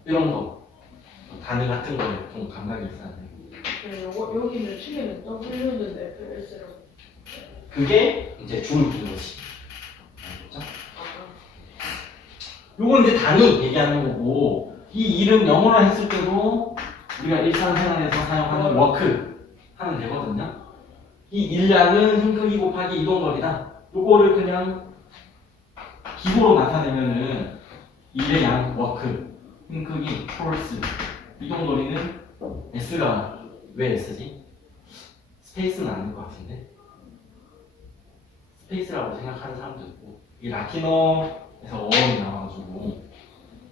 이런 거 단위 같은 거에 좀 감각이 있어야 돼. 네, 여기는 책에는 W는 FS라고. 그게 이제 줄인 거지. 알겠죠? 아, 요건 이제 단위 얘기하는 거고, 이 일은 영어로 했을 때도 우리가 일상생활에서 사용하는 워크 하면 되거든요. 이 일량은 힘 크기 곱하기 이동거리다. 요거를 그냥 기호로 나타내면은 일의 양 워크, 힘 크기 포스, 이동거리는 S가 왜 S지? 스페이스는 아닌 것 같은데? 스페이스라고 생각하는 사람도 있고, 이 라틴어에서 어원이 나와가지고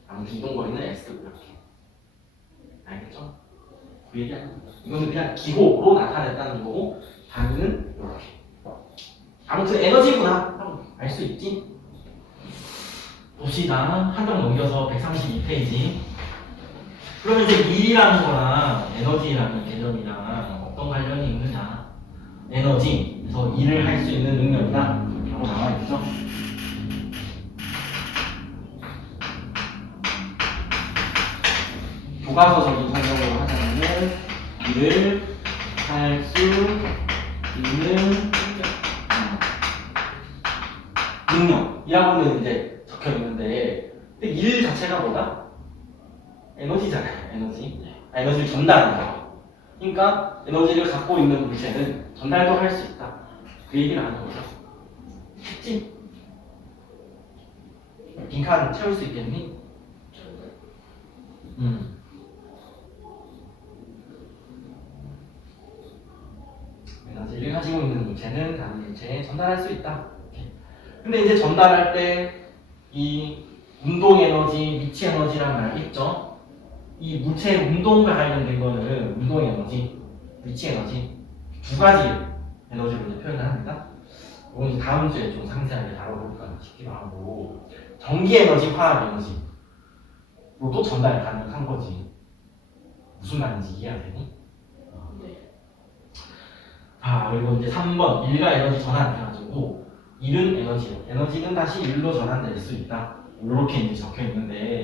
아무튼 이동거리는 S 이렇게. 알겠죠? 그 얘기하는 겁니다. 이거는 그냥 기호로 나타냈다는 거고 단위는 이렇게. 아무튼 에너지구나 하고 알 수 있지? 봅시다. 한 장 넘겨서 132페이지. 그러면 이제 일이라는 거랑 에너지라는 개념이랑 어떤 관련이 있느냐? 에너지, 그래서 일을 할 수 있는 능력이다 라고 나와 있죠. 교과서적인 설명으로 하자면 일을 할 수 있는 능력이라고는 이제 적혀 있는데, 근데 일 자체가 뭐다? 에너지잖아요. 에너지를 전달하는 거. 그러니까 에너지를 갖고 있는 물체는 전달도 할 수 있다. 그 얘기를 하는 거죠. 쉽지? 빈칸 채울 수 있겠니? 에너지를 가지고 있는 물체는 다른 물체에 전달할 수 있다. 이렇게. 근데 이제 전달할 때 이 운동 에너지, 위치 에너지란 말 있죠? 이 물체 운동과 관련된 거는 운동 에너지, 위치 에너지 두 가지 에너지로 이제 표현을 합니다. 이건 이제 다음 주에 좀 상세하게 다뤄볼까 싶기도 하고 전기 에너지, 화학 에너지로 또 전달 가능한 거지. 무슨 말인지 이해가 되니? 네. 자, 그리고 이제 3번 일과 에너지 전환 해가지고 일은 에너지로, 에너지는 다시 일로 전환될 수 있다. 이렇게 이제 적혀 있는데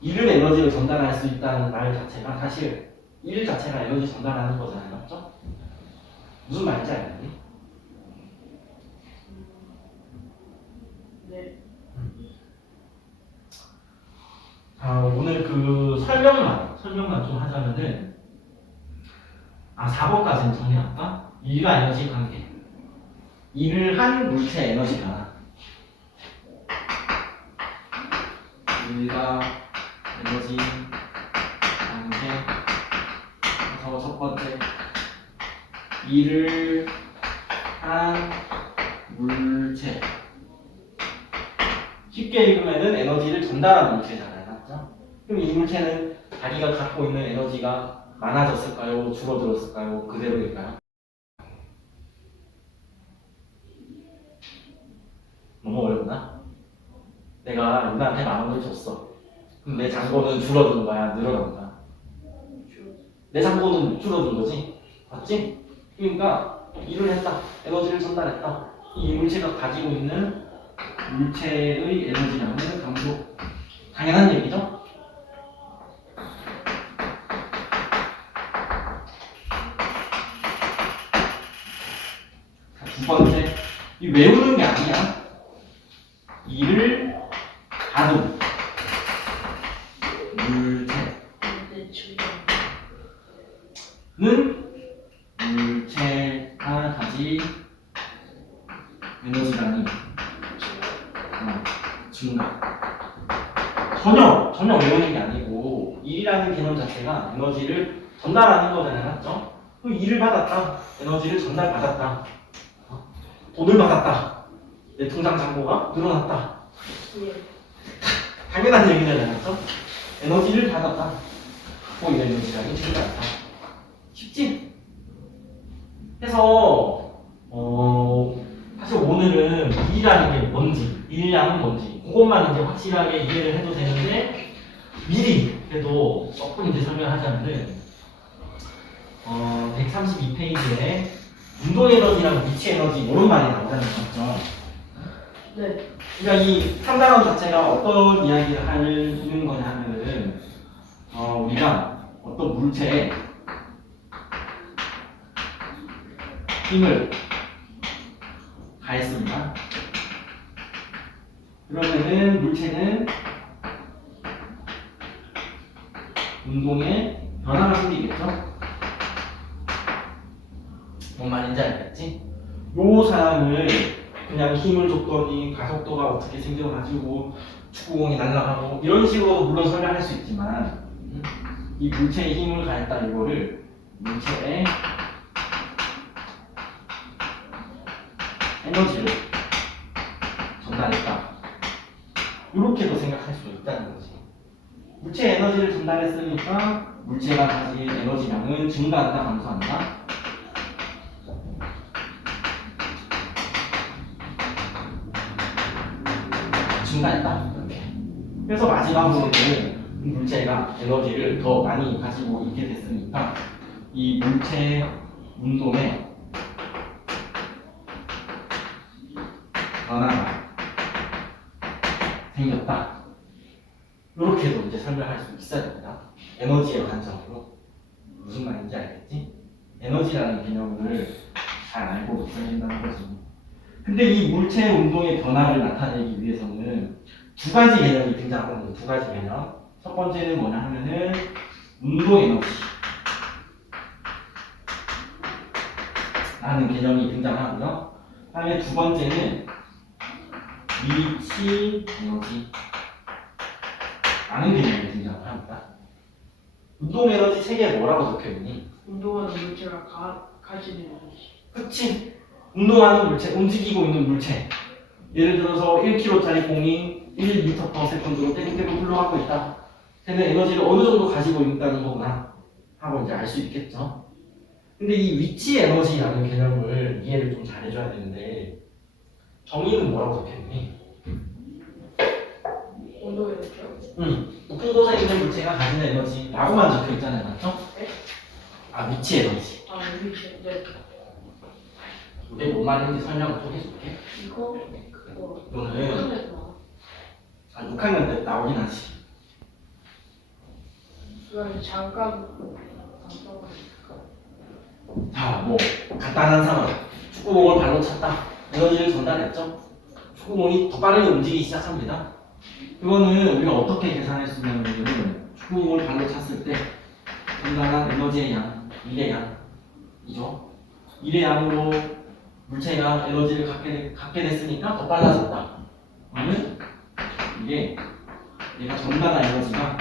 일은 에너지를 전달할 수 있다는 말 자체가 사실 일 자체가 에너지 전달하는 거잖아요, 맞죠? 무슨 말인지 알겠니? 네. 자, 오늘 그 설명만 좀 하자면은 4번까지는 정리할까? 일과 에너지 관계. 일을 한 물체 에너지 변화. 일과 에너지 관계. 그래서 첫 번째 일을 한 물체. 쉽게 읽으면은 에너지를 전달한 물체잖아요, 맞죠? 그럼 이 물체는 자기가 갖고 있는 에너지가 많아졌을까요? 줄어들었을까요? 그대로일까요? 너무 어렵나? 내가 누나한테 10,000원을 줬어. 그럼 내 잔고는 줄어든 거야? 늘어난 거야? 내 잔고는 줄어든 거지? 맞지? 그러니까 일을 했다. 에너지를 전달했다. 이 물체가 가지고 있는 물체의 에너지량은 감소. 당연한 얘기죠? 자, 두 번째, 이 외우는 게 아니야. 일을 하는 네, 지금 물체는 물체가 가진 에너지량이 증가. 전혀 외우는 게 아니고 일이라는 개념 자체가 에너지를 전달하는 거잖아요, 맞죠? 그럼 일을 받았다, 에너지를 전달받았다, 돈을 받았다, 내 통장 잔고가 늘어났다. 예. 당연한 얘기잖아요, 맞죠? 에너지를 받았다, 보이는 에너지량이 증가했다. 쉽지? 해서 사실 오늘은 일이라는 게 뭔지, 일량은 뭔지 그것만 이제 확실하게 이해를 해도 되는데 미리 그래도 조금 이제 설명하자면은 132페이지에 운동 에너지랑 위치 에너지 이런 말이 나오잖아요, 맞죠? 네. 그러니까 이 3단원 자체가 어떤 이야기를 하는 거냐 하면은 우리가 어떤 물체에 힘을 가했습니다. 그러면은 물체는 운동에 변화가 생기겠죠? 뭔 말인지 알겠지? 요 사람을 그냥 힘을 줬더니 가속도가 어떻게 생겨가지고 축구공이 날아가고 이런 식으로 물론 설명할 수 있지만 이 물체에 힘을 가했다 이거를 물체에 에너지를 전달했다 이렇게도 생각할 수 있다는 거지. 물체에 에너지를 전달했으니까 물체가 가진 에너지량은 증가한다, 감소한다? 증가했다. 이렇게. 그래서 마지막으로는 물체가 에너지를 더 많이 가지고 있게 됐으니까 이 물체 운동에 변화가 생겼다. 이렇게도 이제 설명할 수 있어야 됩니다. 에너지의 관점으로. 무슨 말인지 알겠지? 에너지라는 개념을 잘 알고 있어야 된다는 거지. 근데 이 물체 운동의 변화를 나타내기 위해서는 두 가지 개념이 등장하거든요. 두 가지 개념. 첫 번째는 뭐냐 하면은 운동 에너지 라는 개념이 등장하고요. 다음에 두 번째는 위치 에너지 라는 개념이 등장을 합니다. 운동 에너지 책에 뭐라고 적혀있니? 운동하는 물체가 가지는 에너지. 그치? 운동하는 물체, 움직이고 있는 물체. 예를 들어서 1kg짜리 공이 1m/s로 땡땡 흘러가고 있다 걔는 에너지를 어느 정도 가지고 있다는 거구나 하고 이제 알 수 있겠죠. 근데 이 위치 에너지라는 개념을 이해를 좀 잘해줘야 되는데 정의는 뭐라고 적혀있니? 온도 에너지요? 높은 곳에 있는 물체가 가지는 에너지라고만 적혀있잖아요, 맞죠? 네? 아, 위치 에너지. 아 위치. 네. 이게 뭔 말인지 설명을 좀 해줄게. 이거 그거. 이거는 한국에서 나와. 6학년 때 나오긴 하지. 그건 잠깐. 자, 뭐 간단한 상황. 축구공을 발로 찼다. 에너지를 전달했죠. 축구공이 더 빠르게 움직이기 시작합니다. 이거는 우리가 어떻게 계산할 수 있냐면 축구공을 발로 찼을 때 전달한 에너지의 양, 1의 양이죠. 1의 양으로 물체가 에너지를 갖게 됐으니까 더 빨라졌다. 그러면 이게 얘가 전달한 에너지가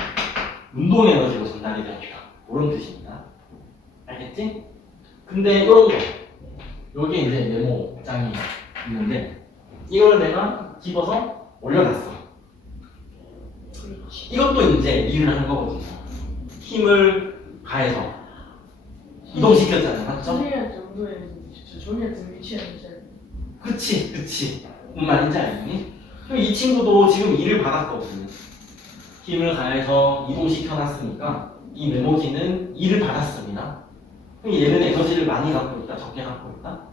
운동 에너지로 전달이 되었다. 그런 뜻입니다. 알겠지? 근데 이런 거 여기 이제 메모장이 있는데 이걸 내가 집어서 올려놨어. 그렇지. 이것도 이제 일을 한 거거든요. 힘을 가해서 이동시켰잖아요. 맞죠? 선생님한테 온도 에너지. 저희한테 위치 에너지. 그치. 무슨 말인지 알겠니? 그럼 이 친구도 지금 일을 받았거든요. 힘을 가해서 이동시켜놨으니까 이 메모지는 일을 받았습니다. 그럼 얘는 에너지를 많이 갖고 있다, 적게 갖고 있다?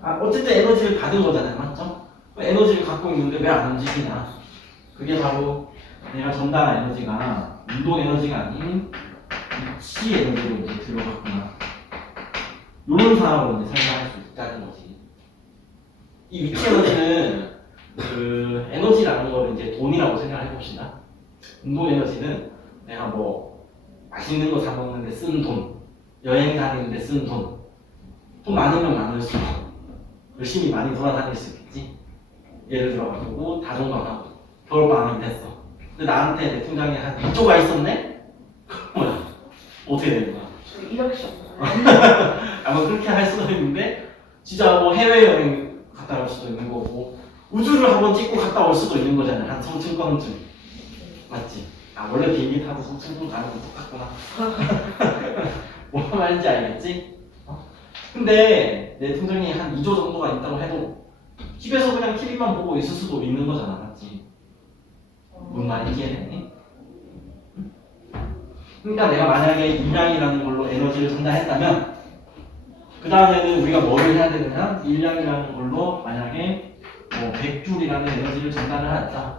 아, 어쨌든 에너지를 받은 거잖아요. 맞죠? 에너지를 갖고 있는데 왜 안 움직이냐? 그게 바로 내가 전달한 에너지가 운동 에너지가 아닌 위치 에너지로 이제 들어갔구나. 이런 상황으로 이제 설명할 수 있다는 거지. 이 위치 에너지는 그 에너지라는 걸 이제 돈이라고 생각해 봅시다. 운동 에너지는 내가 뭐 맛있는 거 사 먹는데 쓴 돈, 여행 다니는데 쓴 돈, 돈 많으면 많을수록 열심히 많이 돌아다닐 수 있겠지. 예를 들어가지고 다종방하고 겨울방학이 됐어. 근데 나한테 내 통장에 한 2조가 있었네? 뭐야? 어떻게 되는 거야? 저희 1억씩. 아마 그렇게 할 수도 있는데 진짜 뭐 해외여행 갔다 올 수도 있는 거고 우주를 한번 찍고 갔다 올 수도 있는 거잖아요. 한 성층권쯤. 맞지? 아 원래 비행기 타고 성층권 가는 건 똑같구나. 뭔 말인지 알겠지? 근데 내 통장에 한 2조 정도가 있다고 해도 집에서 그냥 TV만 보고 있을 수도 있는 거잖아. 맞지? 뭔 말인지 이해되니? 그러니까 내가 만약에 일량이라는 걸로 에너지를 전달했다면 그 다음에는 우리가 뭐를 해야 되느냐? 일량이라는 걸로 만약에 뭐 100줄이라는 에너지를 전달을 하자.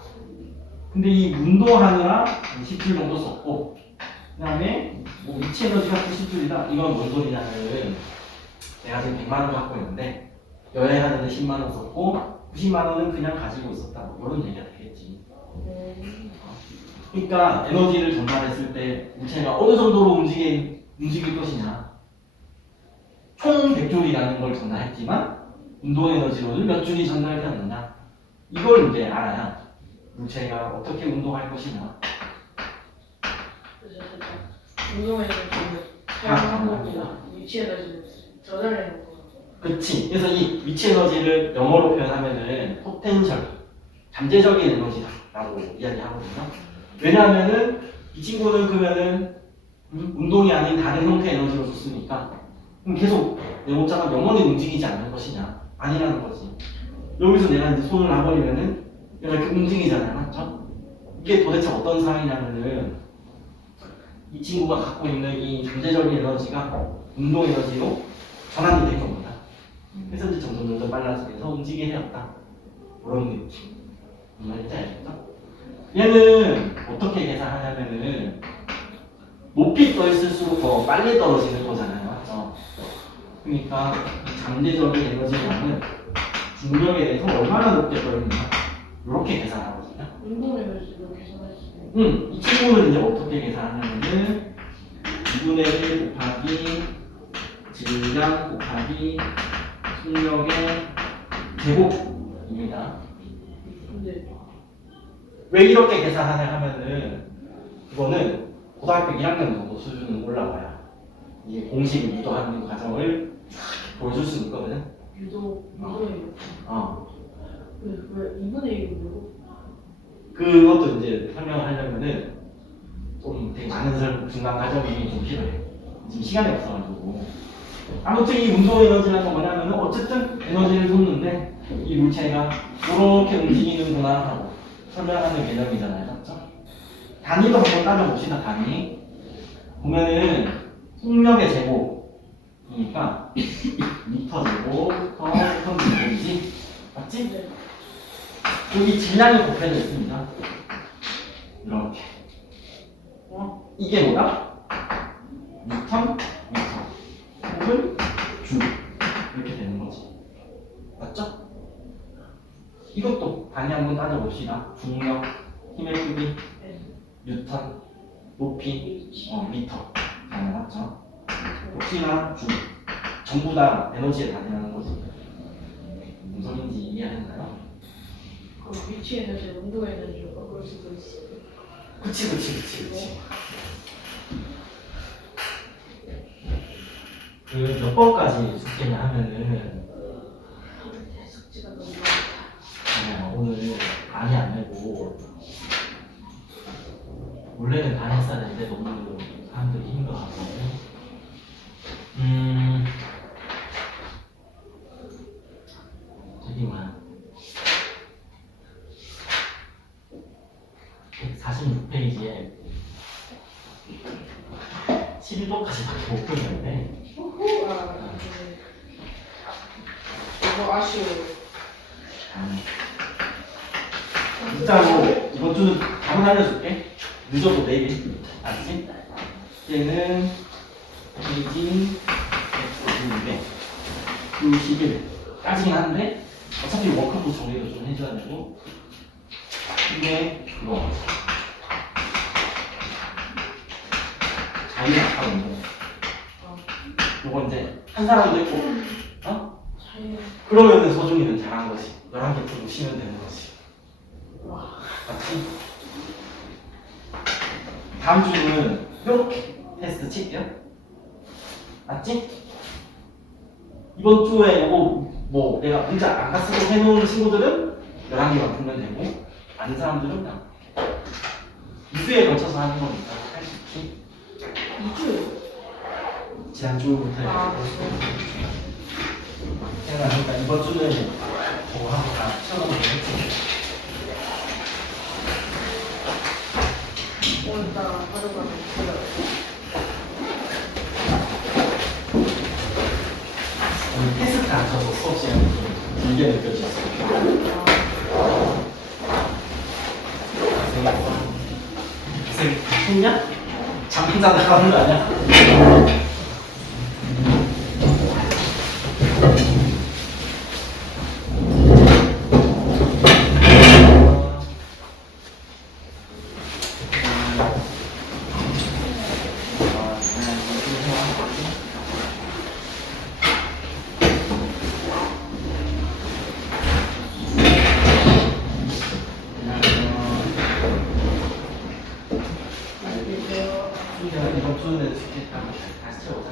근데 이 운동하느라 10줄 정도 썼고 그 다음에 뭐 위치 에너지가 90줄이다. 이건 뭔 소리냐면 내가 지금 100만 원 갖고 있는데 여행하는데 10만 원 썼고 90만 원은 그냥 가지고 있었다. 뭐 이런 얘기가 되겠지. 그러니까 에너지를 전달했을 때 물체가 어느 정도로 움직일 것이냐. 총 100줄이라는 걸 전달했지만 운동 에너지로는 몇 줄이 전달되었느냐. 이걸 이제 알아야 물체가 어떻게 운동할 것이냐. 그래서 운동 에너지를 사용하고 위치 에너지를 저장해놓은 거. 그렇지. 그래서 이 위치 에너지를 영어로 표현하면은 포텐셜, 잠재적인 에너지다라고 이야기하거든요. 왜냐하면은 이 친구는 그러면은 운동이 아닌 다른 형태의 에너지로 줬으니까 그럼 계속 내 몸자가 영원히 움직이지 않는 것이냐? 아니라는 거지. 여기서 내가 이제 손을 놔버리면은 얘가 이렇게 움직이잖아요. 맞죠? 이게 도대체 어떤 상황이냐면은 이 친구가 갖고 있는 이 잠재적인 에너지가 운동 에너지로 전환이 된 겁니다. 그래서 이제 점점 빨라지면서 움직이게 되었다. 그런 느낌. 뭔지 알겠죠? 얘는 어떻게 계산하냐면은 높이 떠 있을수록 더 빨리 떨어지는 거잖아요. 맞죠? 그러니까 잠재적인 에너지량은 중력에 대해서 얼마나 높게 떠 있는가 이렇게 계산하거든요. 운동 에너지로 계산할 수 있는. 이 친구는 이제 어떻게 계산하냐면은 2분의 1 곱하기 질량 곱하기 중력의 제곱입니다. 근데 왜 이렇게 계산하냐 하면은 그거는 고등학교 1학년 정도 수준은 올라와야 이게 공식을 유도하는 과정을 보여줄 수 있거든. 유도에 왜 2분의 1이고? 그것도 이제 설명을 하려면은 좀 되게 많은 중간 과정이 좀 필요해. 지금 시간이 없어가지고. 아무튼 이 운동 에너지라는 건 뭐냐면은 어쨌든 에너지를 쏟는데 이 물체가 이렇게 움직이는구나 하고 설명하는 개념이잖아요. 맞죠? 단위도 한번 따져봅시다. 단위. 보면은 속력의 제곱이니까 미터 제곱 퍼 세컨드 제곱이지? 맞지? 네. 여기 질량이 곱해져 있습니다. 이렇게. 이게 뭐다? 뉴턴, 미터, 혹은 줄 이렇게 되는 거지. 맞죠? 이것도 단위 한번 따져봅시다. 중력, 힘의 크기, 네. 뉴턴, 높이, 미터. 맞죠? 혹시나 줄 전부 다 에너지에 단위라는 거지. 무슨 소린지 이해하셨나요? 그 위치 에너지, 운동 에너지로 바꿀 수도 있어요. 그치. 그 몇 번까지 숙제냐 하면은 숙제가 너무 많다. 오늘 많이 안 내고 원래는 다 했어야 되는데 너무 사람들이 힘들어하고 저기만 146페이지에 11번까지밖에 못 풀렸는데 와, 너무 아쉬워요. 진짜로 이번 주는 답은 알려줄게. 늦어도 내일. 알았지? 얘는 페이지 191까지긴 한데 어차피 워크북 정리도 좀 해줘야 되고 이게 그거 자유 아까 운동 요거 이제 한 사람도 있고 어? 그러면은 서준이는 잘한 거지. 11개 풀고 쉬면 되는 거지. 맞지? 다음 주는 이렇게 테스트 칠게요. 맞지? 이번 주에 이거 뭐 내가 문제 안 갔어도 해놓은 친구들은 11개만 풀면 되고 아는 사람들은 그냥 2주에 걸쳐서 하는 거니까 할 수 있지. 2주? 지난주부터 아, 생각하니까 이번 주는 저거 하고 다 시험하면 되겠지. 오늘따라 하루가 길어요. 오늘 테스트 안 쳐서 수업 시간이 좀 길게 느껴졌어요. 고생 했냐? 잠깐 자다가 하는 거 아니야? 이번 주는 다시 채워자.